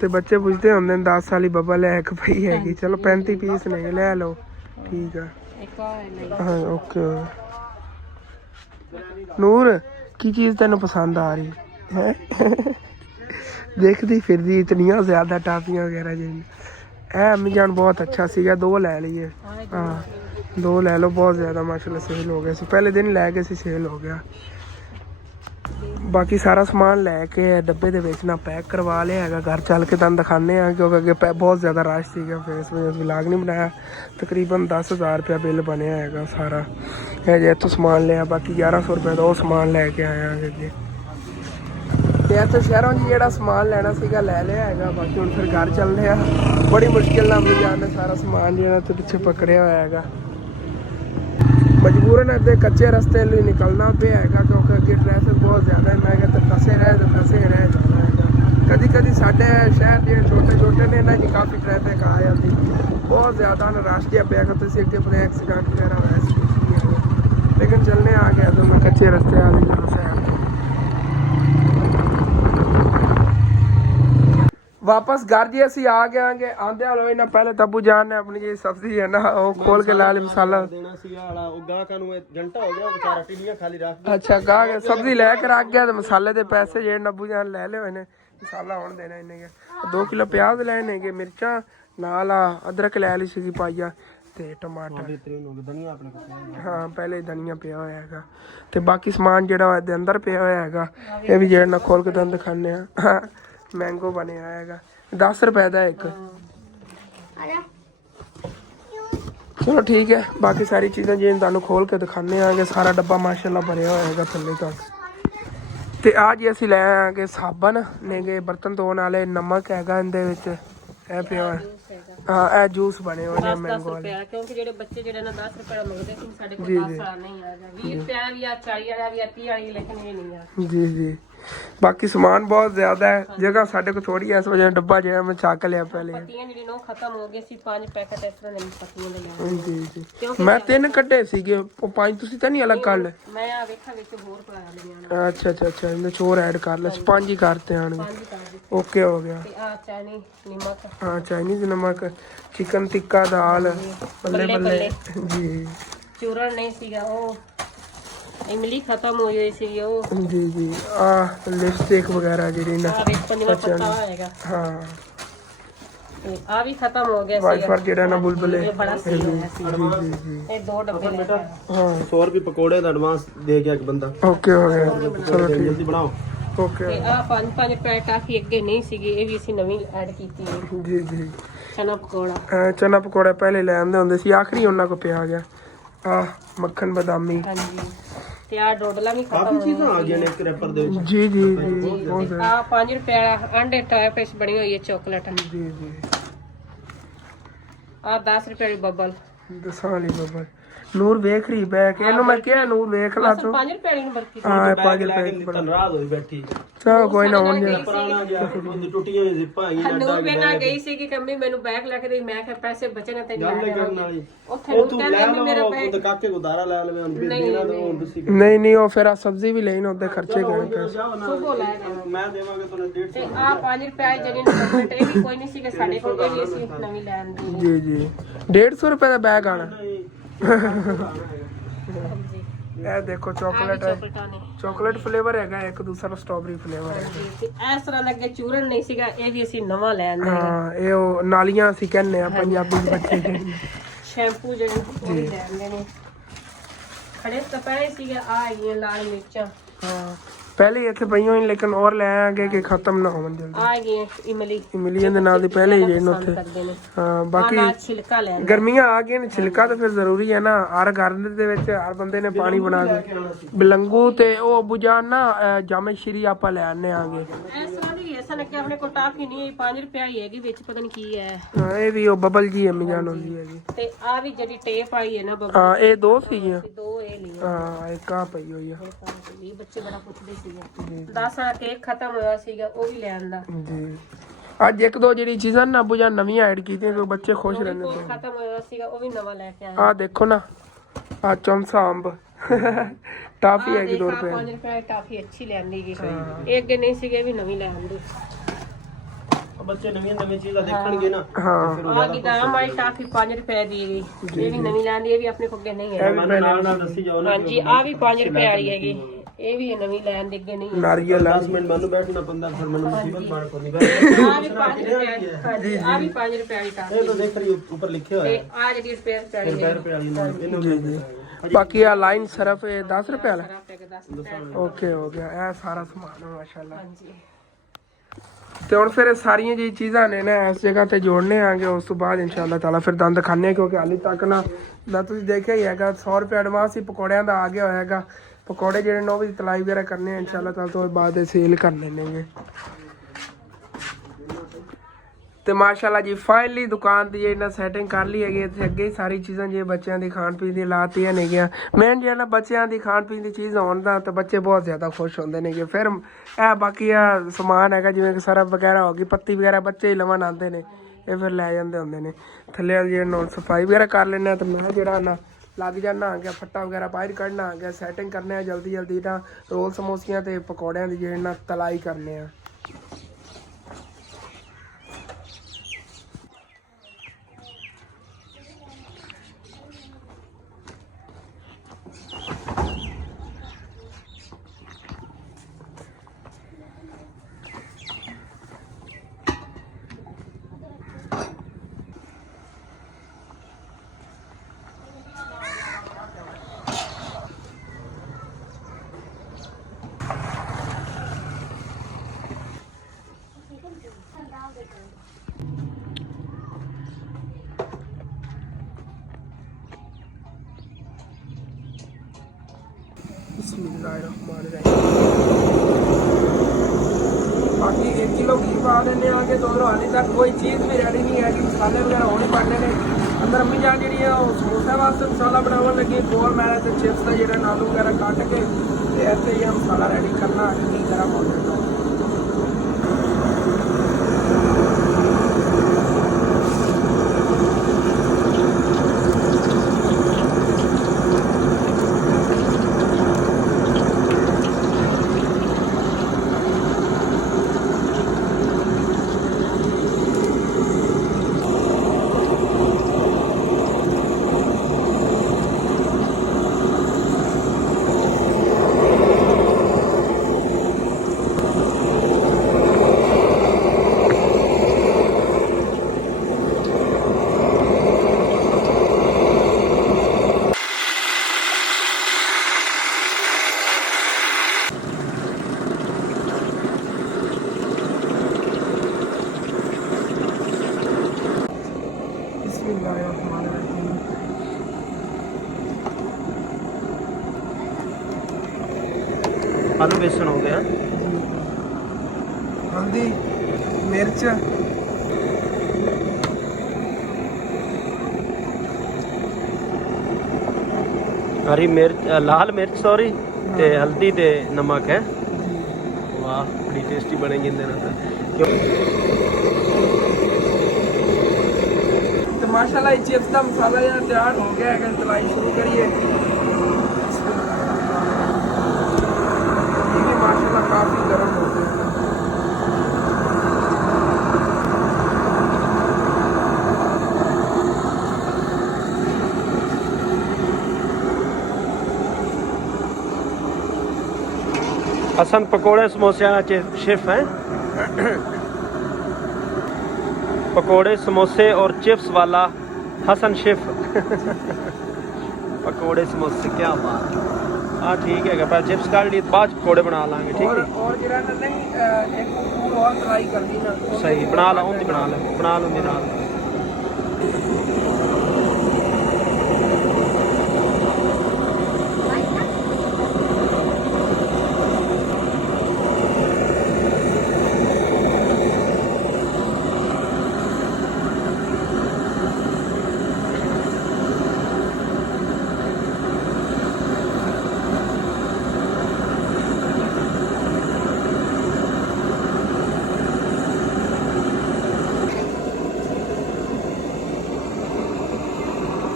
ਤੇ ਬੱਚੇ ਪੁੱਛਦੇ ਹੁੰਦੇ ਨੇ 10 ਵਾਲੀ ਬਬਲ ਹੈ ਇੱਕ ਪਈ ਹੈਗੀ ਚਲੋ 35 ਪੀਸ ਨੇ ਲੈ ਲਓ ਠੀਕ ਆ ਹਾਂ ਓਕੇ ਨੂਰ ਕੀ ਚੀਜ਼ ਤੈਨੂੰ ਪਸੰਦ ਆ ਰਹੀ ਹੈ ਦੇਖਦੀ ਫਿਰਦੀ ਇਤਨੀਆਂ ਜ਼ਿਆਦਾ ਟਾਫੀਆਂ ਵਗੈਰਾ ਜੀ ਇਹ ਅੰਮੀ ਜਾਨ ਬਹੁਤ ਅੱਛਾ ਸੀਗਾ 2 ਲੈ ਲਈਏ ਹਾਂ 2 ਲੈ ਲਓ ਬਹੁਤ ਜ਼ਿਆਦਾ ਮਾਸ਼ਾਅੱਲਾ ਸੇਲ ਹੋ ਗਿਆ ਸੀ ਪਹਿਲੇ ਦਿਨ ਲੈ ਗਏ ਸੀ ਸੇਲ ਹੋ ਗਿਆ ਬਾਕੀ ਸਾਰਾ ਸਮਾਨ ਲੈ ਕੇ ਡੱਬੇ ਦੇ ਵਿੱਚ ਨਾ ਪੈਕ ਕਰਵਾ ਲਿਆ ਹੈਗਾ ਘਰ ਚੱਲ ਕੇ ਤੁਹਾਨੂੰ ਦਿਖਾਉਂਦੇ ਆ ਕਿਉਂਕਿ ਅੱਗੇ ਬਹੁਤ ਜ਼ਿਆਦਾ ਰਸ਼ ਸੀਗਾ ਫਿਰ ਇਸ ਵਜ੍ਹਾ ਵਲੌਗ ਨਹੀਂ ਬਣਾਇਆ ਤਕਰੀਬਨ 10,000 ਰੁਪਇਆ ਬਿੱਲ ਬਣਿਆ ਹੈਗਾ ਸਾਰਾ ਇਹ ਜੇ ਇੱਥੋਂ ਸਮਾਨ ਲਿਆ ਬਾਕੀ 1100 ਰੁਪਏ ਦਾ ਉਹ ਸਮਾਨ ਲੈ ਕੇ ਆਇਆ ਅੱਗੇ ਤੇ ਇੱਥੇ ਸ਼ਹਿਰੋਂ ਜੀ ਜਿਹੜਾ ਸਮਾਨ ਲੈਣਾ ਸੀਗਾ ਲੈ ਲਿਆ ਹੈਗਾ ਬਾਕੀ ਹੁਣ ਫਿਰ ਘਰ ਚੱਲਦੇ ਆ ਬੜੀ ਮੁਸ਼ਕਿਲ ਨਾਲ ਵੀ ਜਾਣ ਨੇ ਸਾਰਾ ਸਮਾਨ ਜਿਹੜਾ ਤੇ ਪਿੱਛੇ ਪਕੜਿਆ ਹੋਇਆ ਹੈਗਾ ਮਜਬੂਰਨ ਇੱਥੇ ਕੱਚੇ ਰਸਤੇ ਲਈ ਨਿਕਲਣਾ ਪਿਆ ਹੈਗਾ ਕਿਉਂਕਿ ਅੱਗੇ ਟ੍ਰੈਫਿਕ ਬਹੁਤ ਜ਼ਿਆਦਾ ਹੈ ਮੈਂ ਕਿਹਾ ਫਸੇ ਰਹਿ ਜਾਣਾ ਹੈਗਾ ਕਦੀ ਸਾਡੇ ਸ਼ਹਿਰ ਜਿਹੜੇ ਛੋਟੇ ਨੇ ਇਹਨਾਂ 'ਚ ਕਾਫੀ ਟ੍ਰੈਫਿਕ ਆ ਜਾਂਦੀ ਬਹੁਤ ਜ਼ਿਆਦਾ ਨਾ ਰਸ਼ ਜਿਹਾ ਪਿਆ ਕਿ ਤੁਸੀਂ ਅੱਗੇ ਬ੍ਰੇਕ ਐਕਸੀਡੈਂਟ ਵਗੈਰਾ ਹੋਇਆ ਸੀ ਲੇਕਿਨ ਚੱਲਨੇ ਆ ਗਿਆ ਤਾਂ ਮੈਂ ਕੱਚੇ ਰਸਤੇ ਆ ਗਏ ਸ਼ਹਿਰ ਵਾਪਸ ਘਰ ਜੀ ਅਸੀਂ ਆ ਗਏ ਆਂਗੇ ਆਂਦੇ ਹੋਏ ਨਾ ਪਹਿਲੇ ਤੱਬੂ ਜਾਨ ਨੇ ਆਪਣੀ ਜਿਹੜੀ ਸਬਜ਼ੀ ਹੈ ਨਾ ਉਹ ਖੋਲ ਕੇ ਲਾ ਲਈ ਮਸਾਲਾ ਦੇਣਾ ਸੀਗਾ ਵਾਲਾ ਉਹ ਗਾਹਕਾਂ ਨੂੰ ਘੰਟਾ ਹੋ ਗਿਆ ਵਿਚਾਰਾ ਟਿੱਲੀਆਂ ਖਾਲੀ ਰੱਖ ਅੱਛਾ ਗਾਹਕ ਸਬਜ਼ੀ ਲੈ ਕੇ ਰੱਖ ਗਿਆ ਤੇ ਮਸਾਲੇ ਦੇ ਪੈਸੇ ਜਿਹੜੇ ਨੱਬੂ ਜਾਨ ਲੈ ਲਏ ਹੋਏ ਨੇ ਮਸਾਲਾ ਹੁਣ ਦੇਣਾ ਇਹਨੇ 2 ਕਿਲੋ ਪਿਆਜ਼ ਲੈ ਨੇਗੇ ਮਿਰਚਾਂ ਨਾਲ ਅਦਰਕ ਲੈ ਲਈ ਸੀਗੀ ਪਾਈਆ ਤੇ ਟਮਾਟਰ ਹਾਂ ਪਹਿਲੇ ਧਨੀਆ ਪਿਆ ਹੋਇਆ ਹੈਗਾ ਤੇ ਬਾਕੀ ਸਮਾਨ ਜਿਹੜਾ ਇਹਦੇ ਅੰਦਰ ਪਿਆ ਹੋਇਆ ਹੈਗਾ ਇਹ ਵੀ ਜਿਹੜਾ ਨਾ ਖੋਲ ਕੇ ਤੁਹਾਨੂੰ ਦਿਖਾਉਂਦੇ ਆ ਮੈਂਗੋ ਬਣਿਆ ਹੈਗਾ 10 ਰੁਪਏ ਦਾ ਇੱਕ ਚਲੋ ਠੀਕ ਹੈ ਬਾਕੀ ਸਾਰੀ ਚੀਜ਼ਾਂ ਜਿਵੇਂ ਤੁਹਾਨੂੰ ਖੋਲ ਕੇ ਦਿਖਾਉਂਦੇ ਆਂਗੇ ਸਾਰਾ ਡੱਬਾ ਮਾਸ਼ਾਅੱਲਾ ਭਰਿਆ ਹੋਇਆ ਹੈਗਾ ਥੱਲੇ ਤੱਕ ਤੇ ਆ ਜੀ ਅਸੀਂ ਲੈ ਆਂਗੇ ਸਾਬਣ ਨੇਗੇ ਬਰਤਨ ਧੋਣ ਵਾਲੇ ਨਮਕ ਹੈਗਾ ਇਹਦੇ ਵਿੱਚ ਇਹ ਪਿਆ ਹਾਂ ਇਹ ਜੂਸ ਬਣੇ ਹੋਏ ਨੇ ਮੈਂਗੋ ਵਾਲੇ ਕਿਉਂਕਿ ਜਿਹੜੇ ਬੱਚੇ ਜਿਹੜੇ ਨਾ 10 ਰੁਪਏ ਮੰਗਦੇ ਸੀ ਸਾਡੇ ਕੋਲ 10 ਵਾਲਾ ਨਹੀਂ ਆ 20 ਰੁਪਏ ਵੀ ਆ 40 ਵਾਲਾ ਵੀ ਆ 30 ਵਾਲੀ ਲੇਕਿਨ ਇਹ ਨਹੀਂ ਆ ਜੀ बाकी सामान बहुत ज्यादा है, जगह साढ़े को थोड़ी है, इस वजह डब्बा जो है मैं छक लिया पहले। पत्तियां ਜਿਹੜੀ ਨੋ ਖਤਮ ਹੋ ਗਈ ਸੀ 5 ਪੈਕੇਟ ਇਸ ਤਰ੍ਹਾਂ ਦੇ ਪੱਤੀਆਂ ਦੇ ਲਿਆ जी जी मैं 3 ਕੱਢੇ ਸੀਗੇ, ਉਹ 5 ਤੁਸੀਂ ਤਾਂ ਨਹੀਂ ਅਲੱਗ ਕਰ ਲਏ? ਮੈਂ ਆ ਵੇਖਾਂ ਵਿੱਚ ਹੋਰ ਪਾ ਲਿਆ अच्छा अच्छा अच्छा इनमें चोर ऐड कर ले, 5 ही करते हैं। 5 ਕਰ ਦਿੱਤੇ ओके हो गया। ਤੇ ਆ ਚਾਈਨੀ ਨਮਕ हाँ चाइनीज नमक, चिकन टिक्का दाल, बल्ले बल्ले जी ਚੂਰਨ ਨਹੀਂ ਸੀਗਾ ਉਹ ਇਮਲੀ ਖਤਮ ਹੋ ਗਈ ਸੀ ਉਹ जी जी लिपस्टिक वगैरह जी ना। ਆ ਵੇਖ ਪੰਜਵਾਂ ਪੱਤਾ ਹੋਏਗਾ हाँ ਤੇ ਆ ਵੀ ਖਤਮ ਹੋ ਗਿਆ वाइफर जेड़ा ना बुलबुले ਇਹ ਬੜਾ ਸਹੀ ਹੋਇਆ ਸੀ जी जी ਇਹ 2 ਡੱਬੇ ਲੈ ਕੇ ਆਇਆ। हाँ 100 रुपए पकोड़े ਦਾ ਐਡਵਾਂਸ ਦੇ ਗਿਆ ਇੱਕ ਬੰਦਾ। ओके हो गया चलो ठीक ਜਲਦੀ ਬਣਾਓ। ओके ਤੇ ਆ 5 ਪੈਕਟ ਕਾਫੀ ਅੱਗੇ ਨਹੀਂ ਸੀਗੇ, ਇਹ ਵੀ ਅਸੀਂ ਨਵੀਂ ਐਡ ਕੀਤੀ ਹੈ जी जी ਚਨਾ ਪਕੌੜਾ। चना पकौड़े पहले ले आंदे ਹੁੰਦੇ ਸੀ, ਆਖਰੀ ਉਹਨਾਂ ਕੋ ਪਿਆ ਗਿਆ। ਆ ਮੱਖਣ ਬਦਾਮੀ ਹਾਂਜੀ ਤੇ ਆ ਡੋਡਲਾ ਵੀ ਖਤਮ ਕਾਫੀ ਚੀਜ਼ਾਂ ਆ ਗਈਆਂ ਨੇ ਇੱਕ ਰੈਪਰ ਦੇ ਵਿੱਚ। ਜੀ ਜੀ ਜੀ ਬਹੁਤ ਆ 5 ਰੁਪਏ ਵਾਲਾ ਅੰਡੇ ਟਾਈਪ ਵਿੱਚ ਬਣੀ ਹੋਈ ਹੈ ਚਾਕਲੇਟ। ਜੀ ਜੀ ਆ 10 ਰੁਪਏ ਵਾਲੀ ਬਬਲ ਦਸਾਂ ਵਾਲੀ ਬੱਬਲ ਨੂਰ ਵੇਖ ਰਹੀ ਬੈਕ, ਇਹਨੂੰ ਮੈਂ ਕਿਹਾ ਨੂਰ ਵੇਖ ਲਾ ਤੂੰ। 5 ਰੁਪਏ ਵਾਲੀ ਨੂੰ ਬਰਕੀ ਹਾਂ ਪੈਗ ਲੈ ਕੇ ਤਨਰਾਜ ਹੋਈ ਬੈਠੀ। ਚਲੋ ਕੋਈ ਨਾ ਹੁਣ ਜਿਹੜਾ ਪੁਰਾਣਾ ਜਿਹਾ ਉਹਦੀ ਟੁੱਟੀਆਂ ਹੋਈ ਜ਼ਿੱਪਾਂ ਹੈਗੀਆਂ ਨੂਰ ਬੇ ਨਾਲ ਗਈ ਸੀ ਕਿ ਕੰਮੀ ਮੈਨੂੰ ਬੈਗ ਲੈ ਕੇ ਦੇ, ਮੈਂ ਕਿਹਾ ਪੈਸੇ ਬਚਣੇ ਤੇ ਗੱਲ ਲੈ ਕਰਨ ਵਾਲੀ। ਉੱਥੇ ਉਹ ਨੂੰ ਤੂੰ ਕਹਿੰਦੇ ਲੈ ਮੰਮੀ ਮੇਰਾ ਲਓ ਬੈਗ ਉਹ ਕਾਕੇ ਗੁਦਾਰਾ ਲੈ ਲਵੇ ਹੁਣ ਵੀ ਦੇਣਾ ਤਾਂ ਹੁਣ ਤੁਸੀਂ ਨਹੀਂ ਨਹੀਂ ਉਹ ਫਿਰ ਸਬਜ਼ੀ ਵੀ ਲੈਣ ਉਹਦੇ ਖਰਚੇ ਗਏ ਪੈਸੇ। ਜਾਓ ਨਾ ਮੈਂ ਦੇਵਾਂਗਾ ਤੁਹਾਨੂੰ 150। ਤੇ ਆ 5 ਰੁਪਏ ਜਿਹੜੀ ਚਾਕਲੇਟ ਇਹ ਵੀ ਕੋਈ ਨਹੀਂ ਸੀ ਕਿ ਸਾਡੇ ਕੋਲ, ਇਹ ਵੀ ਅਸੀਂ ਨਵੀਂ ਲੈਣ ਦੀ ਜੀ ਜੀ 150 ਰੁਪਏ ਦਾ ਬੈਗ ਆਣਾ। ਹਾਂਜੀ ਇਹ ਦੇਖੋ ਚਾਕਲੇਟ ਹੈ, ਚਾਕਲੇਟਾਂ ਨੇ ਚਾਕਲੇਟ ਫਲੇਵਰ ਹੈਗਾ, ਇੱਕ ਦੂਸਰਾ ਸਟ੍ਰਾਬੇਰੀ ਫਲੇਵਰ ਹੈ। ਜੀ ਤੇ ਇਸ ਤਰ੍ਹਾਂ ਦਾ ਅੱਗੇ ਚੂਰਨ ਨਹੀਂ ਸੀਗਾ, ਇਹ ਵੀ ਅਸੀਂ ਨਵਾਂ ਲੈਣ ਦੇ ਹਾਂ ਇਹ ਉਹ ਨਾਲੀਆਂ ਅਸੀਂ ਕਹਿੰਦੇ ਆ ਪੰਜਾਬੀ ਦੇ ਬੱਚੇ ਦੇ। ਸ਼ੈਂਪੂ ਜਿਹੜੇ ਉਹ ਵੀ ਲੈਂਦੇ ਨੇ। ਖੜੇ ਤਾਂ ਪਏ ਸੀਗੇ ਆ ਹੈਗੀਆਂ ਲਾਲ ਮਿਰਚਾਂ, ਹਾਂ ਪਹਿਲੇ ਇੱਥੇ ਪਈਆਂ ਹੋਈਆਂ, ਲੇਕਿਨ ਔਰ ਲੈ ਆਗੇ ਕਿ ਖਤਮ ਨਾ ਹੋਣ ਜਲਦੀ। ਆ ਹੈਗੀਆਂ ਇਮਲੀ ਇਮਲੀਆਂ ਦੇ ਨਾਲ ਦੀ ਪਹਿਲੇ ਹੀ ਜਿਹੜੇ ਉੱਥੇ। ਕਰਦੇ ਨੇ ਹਾਂ ਆ ਬਾਕੀ ਨਾਲ ਛਿਲਕਾ ਲੈਣਾ। ਗਰਮੀਆਂ ਆ ਗਈਆਂ ਨੇ, ਛਿਲਕਾ ਤਾਂ ਫਿਰ ਜ਼ਰੂਰੀ ਹੈ ਨਾ, ਹਰ ਘਰ ਦੇ ਵਿੱਚ ਹਰ ਬੰਦੇ ਨੇ ਪਾਣੀ ਬਣਾ ਕੇ। ਬਲੰਗੂ ਤੇ ਉਹ ਬੁਜਾਨ ਨਾ ਜਾਮੇ ਸ਼੍ਰੀ ਆਪਾਂ ਲੈ ਆਨੇ ਆਗੇ। ਇਸ ਤਰ੍ਹਾਂ ਦੀ ਐਸਾ ਲੱਗਿਆ ਆਪਣੇ ਕੋਲ ਟਾਫੀ ਨਹੀਂ ਹੈ, 5 ਰੁਪਏ ਹੀ ਹੈਗੀ, ਵਿੱਚ ਪਤਾ ਨਹੀਂ ਕੀ ਹੈ। ਹਾਂ ਇਹ ਵੀ ਉਹ ਬਬਲ ਜੀ ਅੰਮੀ ਜਾਨ ਹੁੰਦੀ ਹੈਗੀ। ਤੇ ਆ ਵੀ ਜਿਹੜੀ ਟੇਪ ਆਈ ਹੈ ਨਾ ਬੱਬੂ, ਹਾਂ ਇਹ 2 ਸੀਗੀਆਂ। 2 ਇਹ ਲਈ ਹਾਂ ਇੱਕ ਆ ਪਈ ਹੋਈ ਆ ਇਹ ਬੱਚੇ ਬੜਾ ਪੁੱਛਦੇ ਸੀਗੇ। 10 ਵਾਲਾ ਕੇਕ ਖਤਮ ਹੋਇਆ ਸੀਗਾ, ਉਹ ਵੀ ਲੈਣ ਦਾ। ਜੀ ਅੱਜ ਇੱਕ ਦੋ ਜਿਹੜੀ ਚੀਜ਼ਾਂ ਨਾ ਬੁਜਾ ਨਵੀਆਂ ਐਡ ਕੀਤੀਆਂ ਕਿ ਬੱਚੇ ਖੁਸ਼ ਰਹਿੰਦੇ ਉਹ ਖਤਮ ਹੋਇਆ ਸੀਗਾ, ਉਹ ਵੀ ਨਵਾਂ ਲੈ ਕੇ ਆਇਆ। ਆ ਦੇਖੋ ਨਾ ਆ ਚਮਸਾ ਅੰਬ ਟਾਫੀ ਹੈਗੀ 2 ਰੁਪਏ। 5 ਰੁਪਏ ਟਾਫੀ ਅੱਛੀ ਲੈਂਦੀ ਗਈ, ਇਹ ਅੱਗੇ ਨਹੀਂ ਸੀਗੇ, ਵੀ ਨਵੀਂ ਲੈ ਆਂਦੀ। ਬੱਚੇ ਨਵੀਆਂ ਚੀਜ਼ਾਂ ਦੇਖਣਗੇ ਨਾ। ਹਾਂ ਆ ਗਈ ਦਾਮ ਵਾਲੀ ਟਾਫੀ 5 ਰੁਪਏ ਦੀ ਗਈ, ਇਹ ਵੀ ਨਵੀਂ ਲੈਂਦੀ, ਇਹ ਵੀ ਆਪਣੇ ਕੋਲ ਅੱਗੇ ਨਹੀਂ ਹੈ। ਨਾਲ ਨਾਲ ਦੱਸੀ ਜਾਓ ਨਾ। ਹਾਂਜੀ ਆ ਵੀ 5 ਰੁਪਏ ਵਾਲੀ ਹੈਗੀ, ਇਹ ਵੀ ਨਵੀਂ ਲੈਣ ਦੇ ਅੱਗੇ ਨਹੀਂ ਹੈ। ਨਾਰੀਅਲ ਆ 10 ਮਿੰਟ ਮੈਨੂੰ ਬੈਠਣਾ ਪੈਂਦਾ, ਫਿਰ ਮੈਨੂੰ ਮੁਸੀਬਤ ਮਾਰ ਕੋਨੀ ਆ ਵੀ 5 ਰੁਪਏ, ਹਾਂਜੀ ਆ ਵੀ 5 ਰੁਪਏ ਵਾਲੀ ਟਾਫੀ। ਇਹ ਤਾਂ ਦੇਖ ਰਹੀ ਉੱਪਰ ਲਿਖਿਆ ਹੋਇਆ ਤੇ ਆ ਜਿਹੜੀ ਰੁਪਏ ਵਾਲੀ ਹੈ, ਰੁਪਏ ਵਾਲੀ ਨਾਲ ਇਹਨੂੰ ਬਾਕੀ ਆ ਲਾਈਨ ਸਰਫ ਇਹ 10 ਰੁਪਏ ਵਾਲਾ। ਸਾਰਾ ਪੈਕ 10 ਰੁਪਏ। ਓਕੇ ਹੋ ਗਿਆ, ਇਹ ਸਾਰਾ ਸਮਾਨ ਹੈ ਮਾਸ਼ਾਅੱਲਾ। ਹਾਂਜੀ ਤੇ ਹੁਣ ਫਿਰ ਇਹ ਸਾਰੀਆਂ ਜੀ ਚੀਜ਼ਾਂ ਨੇ ਨਾ ਇਸ ਜਗ੍ਹਾ ਤੇ ਜੋੜਨੇ ਆਂਗੇ, ਉਸ ਤੋਂ ਬਾਅਦ ਇਨਸ਼ਾਅੱਲਾ ਤਾਲਾ ਫਿਰ ਦੰਦ ਖਾਣੇ, ਕਿਉਂਕਿ ਹਾਲੇ ਤੱਕ ਨਾ ਤੁਸੀਂ ਦੇਖਿਆ ਹੀ ਹੈਗਾ 100 ਰੁਪਏ ਐਡਵਾਂਸ ਹੀ ਪਕੌੜਿਆਂ ਦਾ ਆ ਗਿਆ ਹੋਏਗਾ। ਪਕੌੜੇ ਜਿਹੜੇ ਨੇ ਉਹ ਵੀ ਤਲਾਈ ਵਗੈਰਾ ਕਰਨੇ ਆ ਇਨਸ਼ਾਅੱਲਾ ਤਾਲਾ, ਤੋਂ ਬਾਅਦ ਸੇਲ ਕਰਨੇ ਨੇਗੇ। ਤੇ ਮਾਸ਼ਾਅੱਲਾ ਜੀ ਫਾਈਨਲੀ ਦੁਕਾਨ ਦੀ ਇਹਨਾਂ ਸੈਟਿੰਗ ਕਰ ਲਈ ਹੈਗੀ। ਇੱਥੇ ਅੱਗੇ ਹੀ ਸਾਰੀ ਚੀਜ਼ਾਂ ਜੇ ਬੱਚਿਆਂ ਦੀ ਖਾਣ ਪੀਣ ਦੀ ਲਾਤੀਆਂ ਨੇਗੀਆਂ। ਮੇਨ ਜਿਹੜਾ ਬੱਚਿਆਂ ਦੀ ਖਾਣ ਪੀਣ ਦੀ ਚੀਜ਼ ਹੋਣ ਦਾ ਤਾਂ ਬੱਚੇ ਬਹੁਤ ਜ਼ਿਆਦਾ ਖੁਸ਼ ਹੁੰਦੇ ਨੇਗੇ। ਫਿਰ ਇਹ ਬਾਕੀ ਆ ਸਮਾਨ ਹੈਗਾ ਜਿਵੇਂ ਕਿ ਸਰਫ ਵਗੈਰਾ ਹੋ ਗਈ, ਪੱਤੀ ਵਗੈਰਾ ਬੱਚੇ ਹੀ ਲਵਣ ਆਉਂਦੇ ਨੇ, ਇਹ ਫਿਰ ਲੈ ਜਾਂਦੇ ਹੁੰਦੇ ਨੇ। ਥੱਲੇ ਵਾਲੀ ਜਿਹੜਾ ਨੋਟ ਸਫਾਈ ਵਗੈਰਾ ਕਰ ਲੈਂਦੇ, ਤਾਂ ਮੈਂ ਜਿਹੜਾ ਨਾ ਲੱਗ ਜਾਣਾ ਆ ਗਿਆ, ਫੱਟਾ ਵਗੈਰਾ ਬਾਹਰ ਕੱਢਣਾ ਆ ਗਿਆ, ਸੈਟਿੰਗ ਕਰਨੇ ਆ ਜਲਦੀ ਜਲਦੀ ਤਾਂ ਰੋਲ ਸਮੋਸੀਆਂ ਤੇ ਪਕੌੜਿਆਂ ਦੀ ਜਿਹੜੇ ਨਾ ਤਲਾਈ ਕਰਨੇ ਆ। बाकी 1 किलो घी पा देने आगे, तो हाली तक कोई चीज़ भी रेडी नहीं है कि मसाले वगैरह होने पड़ने ने। अंदर अम्मी जान जी समोसे वास्ते मसाला बनाने लगी कोल मैंने तो चिप्स का जो आलू वगैरह कट के ऐसे ही मसाला रेडी करना की गर्म हो जाता आलू बेसन हो गया, हल्दी मिर्च हरी मिर्च लाल मिर्च सॉरी ते हल्दी ते नमक है। वाह बड़ी टेस्टी बनेगी इन दिनों तो माशाल्लाह चिप्स का मसाला यार तैयार हो गया है। तलाई शुरू करिए। ये भी माशाल्लाह काफी गर्म हो गया है। हसन पकौड़े समोसे शेफ हैं। पकौड़े समोसे और चिप्स वाला हसन शेफ। पकौड़े समोसे क्या बात। हाँ ठीक है पर चिप्स काट ली बाद पकौड़े बना लांगे ठीक है। और जरा नहीं एक और तलाई कर दी ना सही बना ला उन्दी बना लो नाल।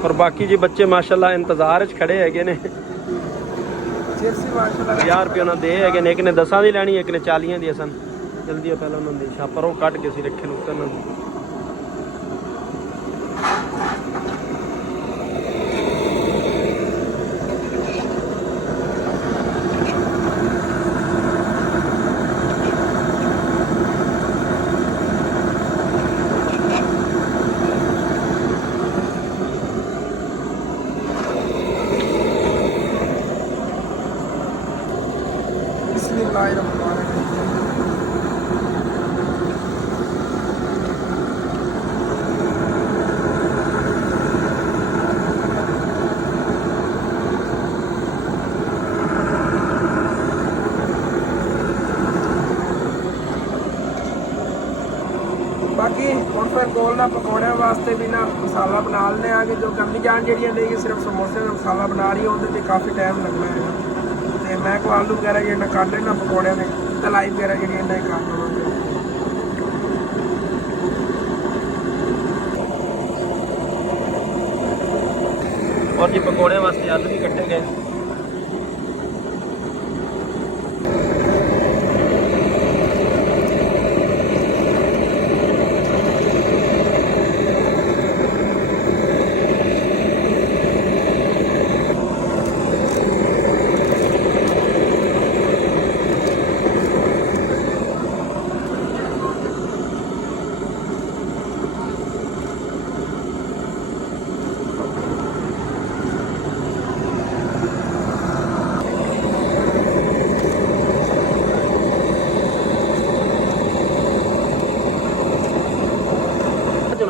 और बाकी जी बच्चे माशाल्लाह इंतजार च खड़े है ने। चिप्स भी माशाल्लाह 50 रुपये उन्होंने दे है, एक ने 10 की लैनी, एक ने 40 की सन। जल्दी पहले उन्होंने छापर वो कट के सी रखे लुक्कर उन्होंने। बाकी हम फिर कोल ना पकौड़े वास्ते भी ना मसाला बना लेने आगे जो करनी जान जी नहीं कि सिर्फ समोसे का मसाला बना रही है उन्हें काफ़ी टाइम लगना है। तो मैं को आलू वगैरह जो कर लेना पकौड़े में तलाई वगैरह जी इन्हें कर लवांगे। और जी पकौड़े वास्ते आलू भी कट्टे गए।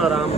आराम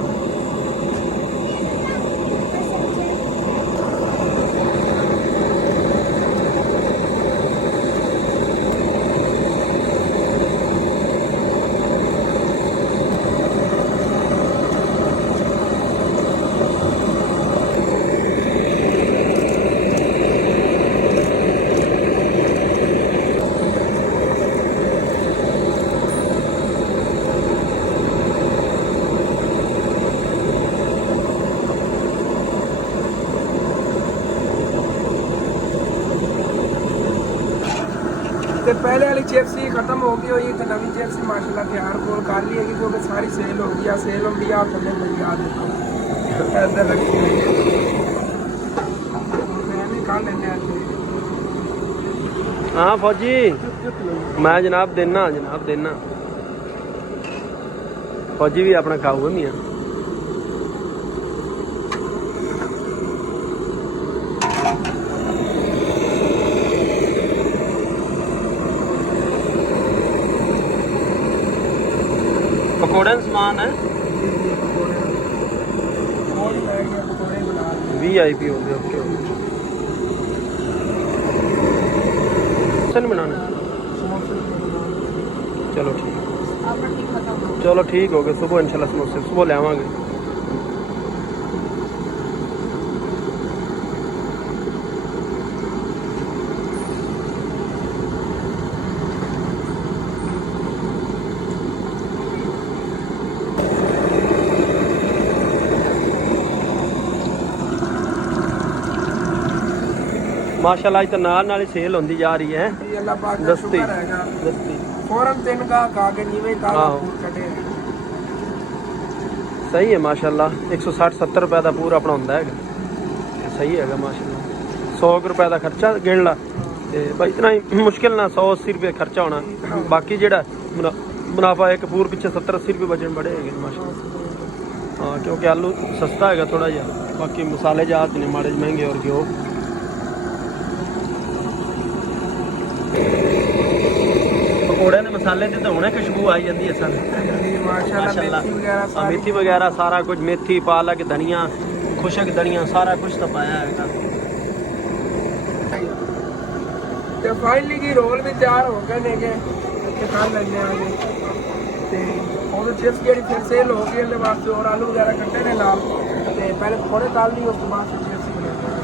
ਤੇ ਪਹਿਲੇ ਵਾਲੀ ਚਿਪਸ ਹੀ ਖਤਮ ਹੋ ਗਈ ਹੋਈ ਤੇ ਨਵੀਂ ਚਿਪਸ ਮਾਸ਼ਾਅੱਲਾ ਤਿਆਰ ਕੋਲ ਕਰ ਲਈ ਹੈਗੀ ਕਿਉਂਕਿ ਸਾਰੀ ਸੇਲ ਹੋ ਗਈ ਆ ਸੇਲ ਹੁੰਦੀ ਆ ਥੱਲੇ ਪਈ ਆ ਦੇਖੋ ਇੱਧਰ ਰੱਖੀ ਹੋਈ ਹੈ ਮੈਂ ਵੀ ਖਾ ਲੈਂਦੇ ਆ हाँ फौजी मैं जनाब देना फौजी भी अपना खाऊगा मियाँ पकौड़े समान है VIP हो गया ओके नहीं बनाना चलो ठीक चलो ठीक हो गया सुबह इंशाल्लाह समोसे सुबह ले आवांगे माशाल्लाह आज तो नाल ही सेल होती जा रही है जी अल्लाह पाक का दस्ती शुक्र हैगा दस्ती फौरन दिन का खा के नीवे का हाँ। कटे सही है माशाल्लाह 160-70 रुपए का पूरा अपना होंदा है सही है माशाल्लाह 100 रुपए का खर्चा गिन ला ते भाई इतना ही मुश्किल ना 100-80 रुपए खर्चा होना बाकी जेड़ा मुनाफा एक पूर पीछे 70-80 रुपए बचन बड़े है माशाल्लाह हाँ क्योंकि आलू सस्ता है थोड़ा जिहा बाकी मसाले जात ने माड़े महंगे और घ्यो पकौड़े ने मसाले ते हुणे खुशबू आई जाती है सर माशाल्लाह मेथी वगैरह सारा कुछ मेथी पालक धनिया खुशक धनिया सारा कुछ तो पाया है ਤੇ ਫਾਈਨਲੀ ਜੀ ਰੋਲ ਵੀ ਤਿਆਰ ਹੋ ਗਏ ਨੇਗੇ ਤੇ ਖਾ ਲੈਣੇ ਆਗੇ ਤੇ ਉਹਦੇ ਚਿਪਸ ਜਿਹੜੀ ਫਿਰ ਸੇਲ ਹੋ ਗਈ ਇਹਦੇ ਵਾਸਤੇ ਹੋਰ ਆਲੂ ਵਗੈਰਾ ਕੱਟੇ ਨੇ ਨਾਲ ਤੇ ਪਹਿਲੇ ਥੋੜੇ ਤਾਲ ਨਹੀਂ ਉਸ ਤੋਂ ਬਾਅਦ ਚਿਪਸ ਬਣਾਉਂਦੇ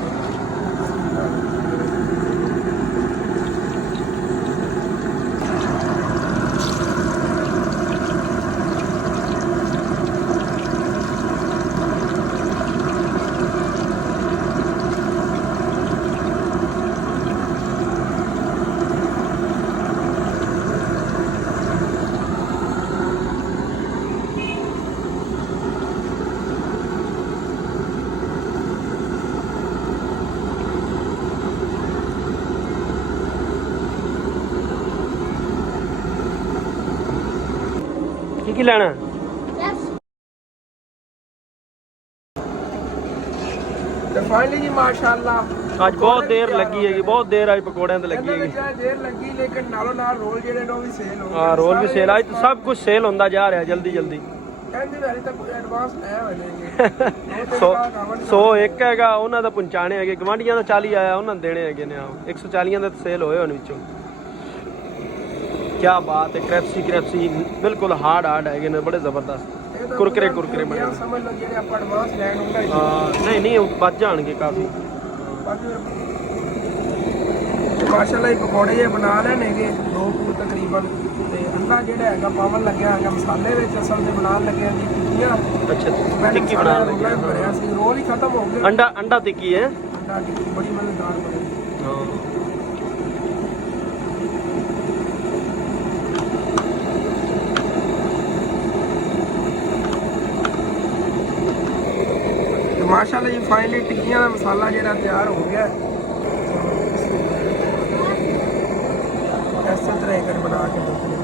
की लेना ਤੇ ਫਾਈਨਲੀ ਜੀ ਮਾਸ਼ਾਅੱਲਾ आज बहुत देर लगी है बहुत देर आज पकौड़े ते लगी है ਦੇਰ ਲੱਗੀ ਲੇਕਿਨ ਨਾਲੋਂ ਨਾਲ ਰੋਲ ਜਿਹੜੇ ਨੇ ਉਹ ਵੀ ਸੇਲ ਹੋ ਗਏ हाँ रोल भी सेल आज तो सब कुछ सेल होता जा रहा है जल्दी जल्दी ਕਹਿੰਦੇ ਵਾਲੀ ਤਾਂ ਕੋਈ ਐਡਵਾਂਸ ਲੈ ਹੋਣਗੇ 101 ਹੈਗਾ ਉਹਨਾਂ ਦਾ ਪਹੁੰਚਾਣੇ ਹੈਗੇ ਗਵਾਂਢੀਆਂ ਦਾ 40 ਆਇਆ ਉਹਨਾਂ ਨੂੰ ਦੇਣੇ ਹੈਗੇ ਨੇ 140 ਦੇ ਸੇਲ ਹੋਏ ਹੋਣ ਵਿੱਚੋਂ क्या बात है क्रैप्सी बिल्कुल हार्ड है ने बड़े जबरदस्त कुरकुरे बने समझ लो ਜਿਹੜੇ ਆਪਾਂ ਐਡਵਾਂਸ ਲੈਣ ਹੁੰਦਾ हां नहीं बच जाएंगे काफी ਮਾਸ਼ਾਅੱਲਾ ਇਹ ਪਕੌੜੇ ਜੇ ਬਣਾ ਲੈਣਗੇ ਦੋ ਪੂਰ ਤਕਰੀਬਨ ਤੇ ਅੰਡਾ ਜਿਹੜਾ ਹੈਗਾ ਪਾਵਨ ਲੱਗਿਆ ਹੈਗਾ ਮਸਾਲੇ ਵਿੱਚ ਅਸਲ ਤੇ ਬਣਾਉਣ ਲੱਗੇ ਆ ਜੀ ਟਿੱਕੀਆਂ अच्छा टिक्की बना लगे ਭਰਿਆ ਸੀ ਰੋਲ ਹੀ ਖਤਮ ਹੋ ਗਿਆ अंडा टिक्की है ਅੰਡਾ ਟਿੱਕੀ ਬੜੀ ਮਜ਼ੇਦਾਰ ਬਣੀ हां माशाल्लाह जी फाइनली टिक्कियां का मसाला ਜਿਹੜਾ ਤਿਆਰ ਹੋ ਗਿਆ ऐसे तरह कर बना के देते हैं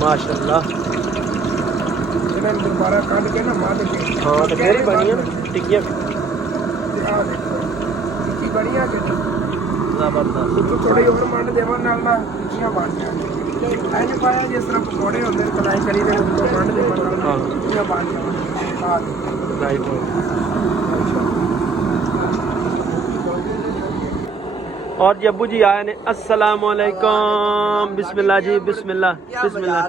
माशाल्लाह ਇਹਨਾਂ ਨੂੰ ਦੁਬਾਰਾ ਕੱਢ ਕੇ ਨਾ ਮਾਰ ਕੇ हाँ तो फिर ही बनी है टिक्कियाँ ਆ ਦੇਖੋ ਟਿੱਕੀ ਬੜੀਆਂ ਕਿ जबरदस्त ਥੋੜੀ ਹੋਰ ਮੰਡ ਦੇਵਾਂ ਨਾਲ ਨਾ ਟਿੱਕੀਆਂ ਬਣ ਜਾਣ ਐਂ ਪਾਇਆ ਜਿਸ ਤਰ੍ਹਾਂ ਪਕੌੜੇ ਹੁੰਦੇ ਨੇ ਕੜਾਈ ਕਰੀ ਦੇ ਉੱਤੋਂ ਮੰਡ ਦੇਵਾਂ ਨਾਲ हाँ ਟਿੱਕੀਆਂ ਬਣ ਜਾਣ लाइट और जी अब्बू जी आए ने अस्सलाम वालेकुम बिस्मिल्लाह जी बिस्मिल्लाह बिस्मिल्लाह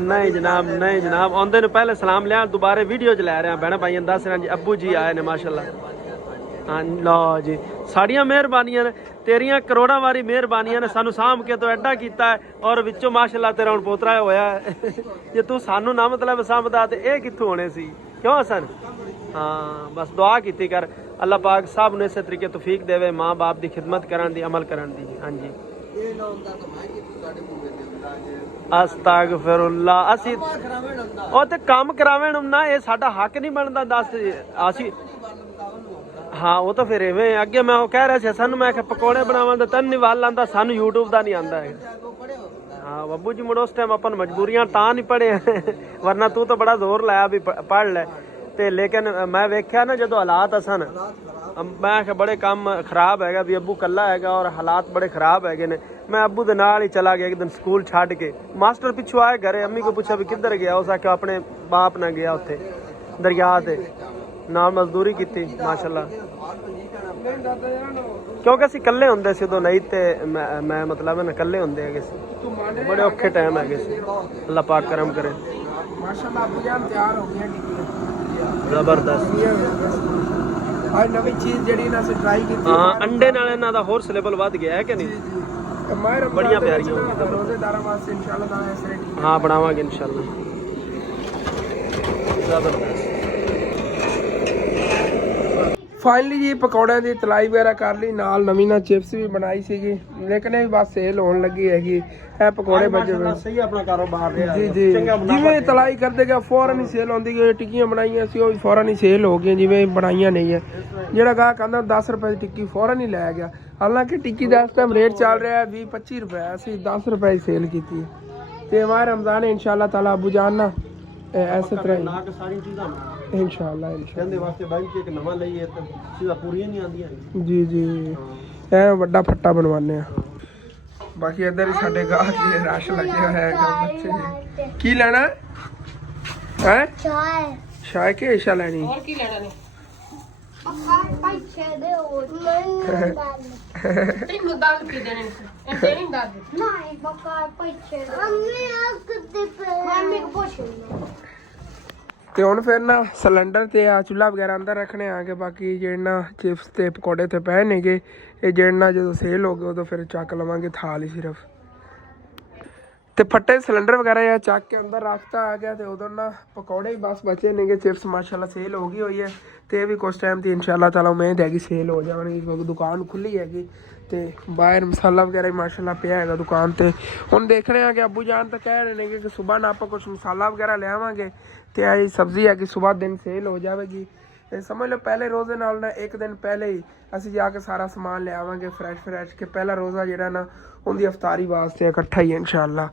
नहीं जनाब आंदे ने पहले सलाम लिया दोबारा वीडियो च लै रहे हैं भैन भाइयों दस रहे जी अब्बू जी आए ने माशाल्लाह हाँ लो जी साड़ियां मेहरबानियां ने तेरियां करोड़ां वारी मेहरबानियां ने सानू साम के तो एडा कीता है और विचों माशाल्लाह तेरा हुण पोतरा होया है जे तू सानू ना मतलब सामदा ते ए कित्थों होने सी क्यों हसन हाँ बस दुआ कीती कर अल्लाह पाक सब ने इस तरीके तौफीक देवे माँ बाप की खिदमत करन दी अमल करन दी हाँ जी अस्तगफिरुल्लाह असी ओ ते काम करावेण ना ये साडा हक नहीं बनदा दस असी हाँ वो तो फिर इवें अगे मैं कह रहा सी सानू मैं पकौड़े बनावा तो तन नहीं वाल आंदा सानू यूट्यूब दा नहीं आंदा है हाँ बब्बू जी मुड़ उस टाइम अपन मजबूरियां तां नहीं पढ़े वरना तू तो बड़ा जोर लाया भी पढ़ ले ते लेकिन मैं वेख्या ना जो हालात सन मैं आख्या बड़े काम खराब है भी अब्बू कला है और हालात बड़े खराब है ने मैं अब्बू दे नाल ही चला गया एक दिन स्कूल छड़ के मास्टर पिछू आए घरे अम्मी को पूछा भी किधर गया उस आख्या अपने बाप ना गया उत्थे दरिया ते नाल मजदूरी की माशाल्लाह क्योंकि असीं कल्ले हुंदे सी उदों नहीं ते मैं मतलब ना कल्ले हुंदे है सी बड़े औखे टाइम है सी अल्लाह पाक करम करे माशाल्लाह अब्बू जान तैयार हो गया जबरदस्त आज नवी चीज जेडी ना से ट्राई की हां अंडे नाल इना दा होर लेवल वध गया है कि नहीं बढ़िया प्यारी होगी रोजेदारा वास्ते इंशाल्लाह ताला ऐसे हां बनावांगे इंशाल्लाह जबरदस्त फाइनली जी पकौड़िਆਂ ਦੀ ਤਲਾਈ ਵਗੈਰਾ ਕਰ ਲਈ ਨਾਲ ਨਵੀਂ ਨਾ ਚਿਪਸ ਵੀ ਬਣਾਈ ਸੀਗੀ ਲੇਕਿਨ ਇਹ ਬਸ ਸੇਲ ਹੋਣ ਲੱਗੀ ਹੈਗੀ ਇਹ ਪਕੌੜੇ ਬਚੇ ਹੋਏ ਸਹੀ ਆਪਣਾ ਕਾਰੋਬਾਰ ਰਿਹਾ ਜੀ ਜੀ ਜਿਵੇਂ ਤਲਾਈ ਕਰਦੇ ਗਿਆ ਫੌਰਨ ਹੀ ਸੇਲ ਹੁੰਦੀ ਗਈ ਟਿੱਕੀਆਂ ਬਣਾਈਆਂ ਸੀ ਉਹ ਵੀ ਫੌਰਨ ਹੀ ਸੇਲ ਹੋ ਗਈਆਂ ਜਿਵੇਂ ਬਣਾਈਆਂ ਨਹੀਂ ਹੈ ਜਿਹੜਾ ਗਾਹਕ ਕਹਿੰਦਾ 10 ਰੁਪਏ ਦੀ ਟਿੱਕੀ ਫੌਰਨ ਹੀ ਲੈ ਗਿਆ ਹਾਲਾਂਕਿ ਟਿੱਕੀ ਦਾ ਇਸ ਟਾਈਮ ਰੇਟ ਚੱਲ ਰਿਹਾ 20-25 ਰੁਪਏ ਅਸੀਂ 10 ਰੁਪਏ ਦੀ ਸੇਲ ਕੀਤੀ ਤੇ ਹਮਾਰੇ ਰਮਜ਼ਾਨ ਹੈ ਇਨਸ਼ਾਅੱਲਾ ਤਾਲਾ ਅਬੂ ਜਾਨ ਨਾ ऐसे तरह ना के सारी चीज़ां इंशाल्लाह कहंदे वास्ते बैंक एक नवा लईए ते चीज़ां पूरियां नहीं आंदियां जी जी ए बड़ा फट्टा बनवाने हैं बाकी इधर ही साडे गाहक ये रश लगे हुए हैं बच्चे की लेना है चाय के ऐसा लेनी और की लेना ने तेरी दाल पी देने ए तेरी दाल नहीं बकार पैसे मम्मी को पूछ ਤੇ ਹੁਣ ਫਿਰ ਨਾ ਸਿਲੰਡਰ ਤੇ ਆ ਚੁੱਲ੍ਹਾ ਵਗੈਰਾ ਅੰਦਰ ਰੱਖਣੇ ਆ ਕੇ ਬਾਕੀ ਜਿਹੜੇ ਨਾ ਚਿਪਸ ਤੇ ਪਕੌੜੇ ਤੇ ਪਏ ਨੇਗੇ ਇਹ ਜਿਹੜੇ ਨਾ ਜਦੋਂ ਸੇਲ ਹੋ ਗਏ ਉਦੋਂ ਫਿਰ ਚੱਕ ਲਵਾਂਗੇ ਥਾਲ ਹੀ ਸਿਰਫ ਤੇ ਫੱਟੇ ਸਿਲੰਡਰ ਵਗੈਰਾ ਜਾਂ ਚੱਕ ਕੇ ਅੰਦਰ ਰੱਖਤਾ ਆ ਗਿਆ ਤੇ ਉਦੋਂ ਨਾ ਪਕੌੜੇ ਹੀ ਬਸ ਬਚੇ ਨੇਗੇ ਚਿਪਸ ਮਾਸ਼ਾਅੱਲਾ ਸੇਲ ਹੋ ਗਈ ਹੋਈ ਹੈ ਤੇ ਇਹ ਵੀ ਕੁਝ ਟਾਈਮ ਤੇ ਇਨਸ਼ਾਅੱਲਾ ਤਾਲਾ ਉਮੀਦ ਹੈਗੀ ਸੇਲ ਹੋ ਜਾਣਗੀ ਕਿਉਂਕਿ ਦੁਕਾਨ ਖੁੱਲੀ ਹੈਗੀ ਤੇ ਬਾਹਰ ਮਸਾਲਾ ਵਗੈਰਾ ਮਾਸ਼ਾਅੱਲਾ ਪਿਆ ਹੈਗਾ ਦੁਕਾਨ ਤੇ ਹੁਣ ਦੇਖ ਰਹੇ ਆ ਕਿ ਅੱਬੂ ਜਾਨ ਤਾਂ ਕਹਿ ਰਹੇ ਨੇ ਕਿ ਸਵੇਰ ਨਾ ਆਪਾਂ ਕੁਝ ਮਸਾਲਾ ਵਗੈਰਾ ਲੈ ਆਵਾਂਗੇ ਤੇ ਇਹ ਸਬਜ਼ੀ ਹੈ ਕਿ ਸਵੇਰ ਦਿਨ ਸੇਲ ਹੋ ਜਾਵੇਗੀ ਤੇ ਸਮਝ ਲਓ ਪਹਿਲੇ ਰੋਜ਼ੇ ਨਾਲ ਨਾ ਇੱਕ ਦਿਨ ਪਹਿਲੇ ਹੀ ਅਸੀਂ ਜਾ ਕੇ ਸਾਰਾ ਸਮਾਨ ਲੈ ਆਵਾਂਗੇ ਫਰੈਸ਼ ਕਿ ਪਹਿਲਾ ਰੋਜ਼ਾ ਜਿਹੜਾ ਨਾ ਉਹਦੀ ਇਫਤਾਰੀ ਵਾਸਤੇ ਇਕੱਠਾ ਹੀ ਇਨਸ਼ਾਅੱਲਾ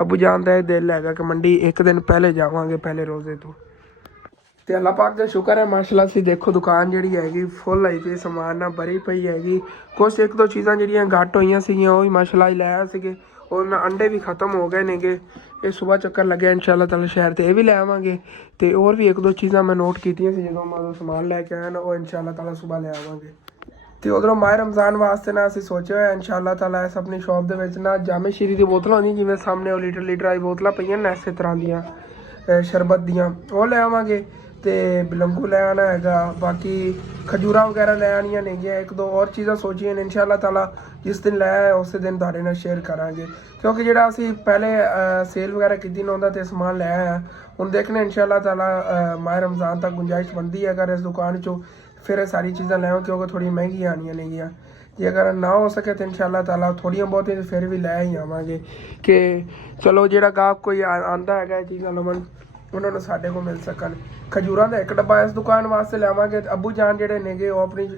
ਅੱਬੂ ਜਾਨ ਦਾ ਇਹ ਦਿਲ ਹੈਗਾ ਕਿ ਮੰਡੀ ਇੱਕ ਦਿਨ ਪਹਿਲੇ ਜਾਵਾਂਗੇ ਪਹਿਲੇ ਰੋਜ਼ੇ ਤੋਂ ਤੇ ਅੱਲਾਹ ਪਾਕ ਦਾ ਸ਼ੁਕਰ ਹੈ ਮਾਸ਼ਾਅੱਲਾ ਸੀ ਦੇਖੋ ਦੁਕਾਨ ਜਿਹੜੀ ਹੈਗੀ ਫੁੱਲ ਆਈ ਪਈ ਸਮਾਨ ਨਾਲ ਭਰੀ ਪਈ ਹੈਗੀ ਕੁਛ ਇੱਕ ਦੋ ਚੀਜ਼ਾਂ ਜਿਹੜੀਆਂ ਘੱਟ ਹੋਈਆਂ ਸੀਗੀਆਂ ਉਹ ਵੀ ਮਾਸ਼ਾਅੱਲਾ ਹੀ ਲੈ ਆਏ ਸੀਗੇ और अंडे भी ख़त्म हो गए नेगे ये सुबह चक्कर लगे इंशाल्लाह ताला शहर ते भी ले आवांगे ते और भी एक दो चीज़ां मैं नोट कीतियां सी जो मैं समान लैके आया ना वो इंशाल्लाह ताला सुबह ले आवांगे ते उधरों माह रमज़ान वास्ते ना असीं सोचा होया इंशाल्लाह ताला इस अपनी शॉप दे विच ना जामे शीरी दी बोतलां होंदियां जिवें सामने वो लीटर वाली बोतलां पईयां ने इसे तरह दियां शरबत दियां वो ले आवांगे ਤੇ ਬਲੰਗੂ ਲੈ ਆਣਾ ਹੈਗਾ ਬਾਕੀ ਖਜੂਰਾ ਵਗੈਰਾ ਲੈ ਆਣੀਆਂ ਨੇਗੀਆਂ ਇੱਕ ਦੋ ਹੋਰ ਚੀਜ਼ਾਂ ਸੋਚੀਆਂ ਨੇ ਇਨਸ਼ਾਅੱਲਾ ਤਾਲਾ ਜਿਸ ਦਿਨ ਲੈ ਆਏ ਉਸੇ ਦਿਨ ਤੁਹਾਡੇ ਨਾਲ ਸ਼ੇਅਰ ਕਰਾਂਗੇ ਕਿਉਂਕਿ ਜਿਹੜਾ ਅਸੀਂ ਪਹਿਲੇ ਸੇਲ ਵਗੈਰਾ ਕੀਤੀ ਨਾ ਉਹਦਾ ਤੇ ਸਮਾਨ ਲੈ ਆਇਆ ਹੁਣ ਦੇਖਣੇ ਇਨਸ਼ਾਅੱਲਾ ਤਾਲਾ ਮਾਹ ਰਮਜ਼ਾਨ ਤੱਕ ਗੁੰਜਾਇਸ਼ ਬਣਦੀ ਹੈ ਅਗਰ ਇਸ ਦੁਕਾਨ 'ਚੋਂ ਫਿਰ ਇਹ ਸਾਰੀ ਚੀਜ਼ਾਂ ਲੈਵਾਂ ਕਿਉਂਕਿ ਥੋੜ੍ਹੀਆਂ ਮਹਿੰਗੀਆਂ ਆਣੀਆਂ ਨੇਗੀਆਂ ਜੇ ਅਗਰ ਨਾ ਹੋ ਸਕੇ ਤਾਂ ਇਨਸ਼ਾਅੱਲਾ ਤਾਲਾ ਥੋੜ੍ਹੀਆਂ ਬਹੁਤੀਆਂ ਫਿਰ ਵੀ ਲੈ ਹੀ ਆਵਾਂਗੇ ਕਿ ਚਲੋ ਜਿਹੜਾ ਗਾਹਕ ਕੋਈ ਆਂਦਾ ਹੈਗਾ ਇਹ ਚੀਜ਼ਾਂ ਲਵਣ ਉਹਨਾਂ ਨੂੰ ਸਾਡੇ ਕੋਲ ਮਿਲ ਸਕਣ ਖਜੂਰਾਂ ਦਾ ਇੱਕ ਡੱਬਾ ਇਸ ਦੁਕਾਨ ਵਾਸਤੇ ਲਿਆਵਾਂਗੇ ਅੱਬੂ ਜਾਨ ਜਿਹੜੇ ਨੇਗੇ ਉਹ ਆਪਣੀ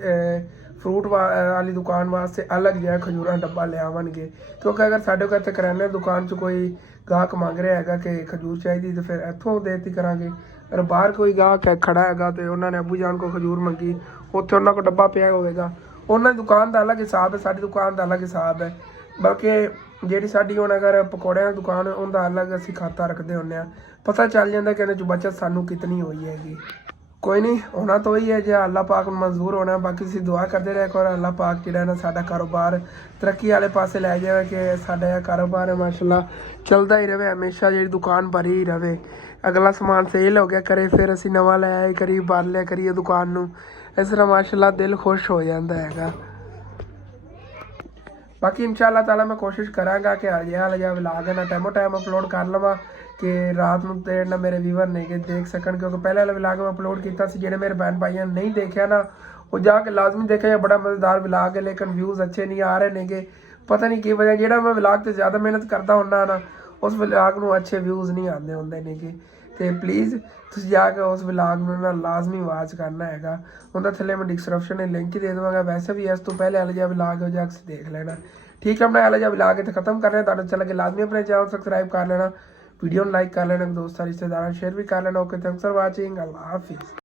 ਫਰੂਟ ਵਾਲੀ ਦੁਕਾਨ ਵਾਸਤੇ ਅਲੱਗ ਜਿਹਾ ਖਜੂਰਾਂ ਡੱਬਾ ਲਿਆਵਣਗੇ ਕਿਉਂਕਿ ਅਗਰ ਸਾਡੇ ਕੋਲ ਇੱਥੇ ਕਰਿਆਨੇ ਦੁਕਾਨ 'ਚ ਕੋਈ ਗਾਹਕ ਮੰਗ ਰਿਹਾ ਹੈਗਾ ਕਿ ਖਜੂਰ ਚਾਹੀਦੀ ਤਾਂ ਫਿਰ ਇੱਥੋਂ ਦੇਤੀ ਕਰਾਂਗੇ ਅਗਰ ਬਾਹਰ ਕੋਈ ਗਾਹਕ ਖੜਾ ਹੈਗਾ ਤੇ ਉਹਨਾਂ ਨੇ ਅੱਬੂ ਜਾਨ ਕੋਲ ਖਜੂਰ ਮੰਗੀ ਉੱਥੇ ਉਹਨਾਂ ਕੋਲ ਡੱਬਾ ਪਿਆ ਹੋਵੇਗਾ ਉਹਨਾਂ ਦੀ ਦੁਕਾਨ ਦਾ ਅਲੱਗ ਹਿਸਾਬ ਹੈ ਸਾਡੀ ਦੁਕਾਨ ਦਾ ਅਲੱਗ ਹਿਸਾਬ ਹੈ ਬਲਕਿ ਜਿਹੜੀ ਸਾਡੀ ਹੁਣ ਅਗਰ ਪਕੌੜਿਆਂ ਦੀ ਦੁਕਾਨ ਉਹਦਾ ਅਲੱਗ ਅਸੀਂ ਖਾਤਾ ਰੱਖਦੇ ਹੁੰਦੇ ਆ, ਪਤਾ ਚੱਲ ਜਾਂਦਾ ਕਿ ਇਹਦੇ 'ਚ ਬਚਤ ਸਾਨੂੰ ਕਿਤਨੀ ਹੋਈ ਹੈਗੀ। ਕੋਈ ਨਹੀਂ, ਹੋਣਾ ਤਾਂ ਹੀ ਹੈ ਜੇ ਅੱਲਾਹ ਪਾਕ ਨੂੰ ਮਨਜ਼ੂਰ ਹੋਣਾ। ਬਾਕੀ ਅਸੀਂ ਦੁਆ ਕਰਦੇ ਰਹੇ ਕਰੋ ਅੱਲਾਹ ਪਾਕ ਜਿਹੜਾ ਨਾ ਸਾਡਾ ਕਾਰੋਬਾਰ ਤਰੱਕੀ ਵਾਲੇ ਪਾਸੇ ਲੈ ਜਾਵੇ, ਕਿ ਸਾਡਾ ਇਹ ਕਾਰੋਬਾਰ ਹੈ ਮਾਸ਼ਾਅੱਲਾ ਚੱਲਦਾ ਹੀ ਰਹੇ, ਹਮੇਸ਼ਾ ਜਿਹੜੀ ਦੁਕਾਨ ਭਰੀ ਹੀ ਰਹੇ। ਅਗਲਾ ਸਮਾਨ ਸੇਲ ਹੋ ਗਿਆ ਕਰੇ, ਫਿਰ ਅਸੀਂ ਨਵਾਂ ਲੈ ਆਏ ਕਰੀ, ਭਰ ਲਿਆ ਕਰੀਏ ਦੁਕਾਨ ਨੂੰ। ਇਸ ਤਰ੍ਹਾਂ ਮਾਸ਼ਾਅੱਲਾ ਦਿਲ ਖੁਸ਼ ਹੋ ਜਾਂਦਾ ਹੈਗਾ। ਬਾਕੀ ਇਨਸ਼ਾਅੱਲਾ ਤਾਲਾ ਮੈਂ ਕੋਸ਼ਿਸ਼ ਕਰਾਂਗਾ ਕਿ ਹਾਲ ਜਿਹਾ ਵਲੌਗ ਨਾ ਟਾਈਮ ਅਪਲੋਡ ਕਰ ਲਵਾਂ, ਕਿ ਰਾਤ ਨੂੰ ਤੇ ਨਾ ਮੇਰੇ ਵੀਵਰ ਨੇ ਕਿ ਦੇਖ ਸਕਣ, ਕਿਉਂਕਿ ਪਹਿਲੇ ਵਾਲਾ ਵਲੌਗ ਮੈਂ ਅਪਲੋਡ ਕੀਤਾ ਸੀ, ਜਿਹੜੇ ਮੇਰੇ ਭੈਣ ਭਾਈਆਂ ਨੇ ਨਹੀਂ ਦੇਖਿਆ ਨਾ ਉਹ ਜਾ ਕੇ ਲਾਜ਼ਮੀ ਦੇਖਿਆ। ਬੜਾ ਮਜ਼ੇਦਾਰ ਵਲੌਗ ਹੈ, ਲੇਕਿਨ ਵਿਊਜ਼ ਅੱਛੇ ਨਹੀਂ ਆ ਰਹੇ ਨੇਗੇ, ਪਤਾ ਨਹੀਂ ਕੀ ਵਜ੍ਹਾ। ਜਿਹੜਾ ਮੈਂ ਵਲੌਗ ਤੇ ਜ਼ਿਆਦਾ ਮਿਹਨਤ ਕਰਦਾ ਹੁੰਦਾ ਨਾ ਉਸ ਵਲੌਗ ਨੂੰ ਅੱਛੇ ਵਿਊਜ਼ ਨਹੀਂ ਆਉਂਦੇ ਹੁੰਦੇ ਨੇਗੇ। ਤੇ ਪਲੀਜ਼ ਤੁਸੀਂ ਜਾ ਕੇ ਉਸ ਵਲੌਗ ਨੂੰ ਨਾ ਲਾਜ਼ਮੀ ਵਾਚ ਕਰਨਾ ਹੈਗਾ। ਉਹਦਾ ਥੱਲੇ ਮੈਂ ਡਿਸਕ੍ਰਿਪਸ਼ਨ ਵਿੱਚ ਲਿੰਕ ਹੀ ਦੇ ਦੇਵਾਂਗਾ। ਵੈਸੇ ਵੀ ਇਸ ਤੋਂ ਪਹਿਲੇ ਵਾਲਾ ਜਿਹਾ ਵਲੌਗ ਹੋ ਜਾ ਕੇ ਦੇਖ ਲੈਣਾ, ਠੀਕ ਹੈ। ਮੈਂ ਵਾਲਾ ਜਿਹਾ ਵਲੌਗ ਇੱਥੇ ਖਤਮ ਕਰ ਰਿਹਾ। ਤੁਹਾਨੂੰ ਅੱਛਾ ਲੱਗੇ ਲਾਜ਼ਮੀ ਆਪਣੇ ਚੈਨਲ ਸਬਸਕ੍ਰਾਈਬ ਕਰ ਲੈਣਾ, वीडियो लाइक कर लेना, दोस्तों रिश्तेदारों शेयर भी कर लेना। ओके, थैंक्स फॉर वाचिंग, अल्लाह हाफिज़।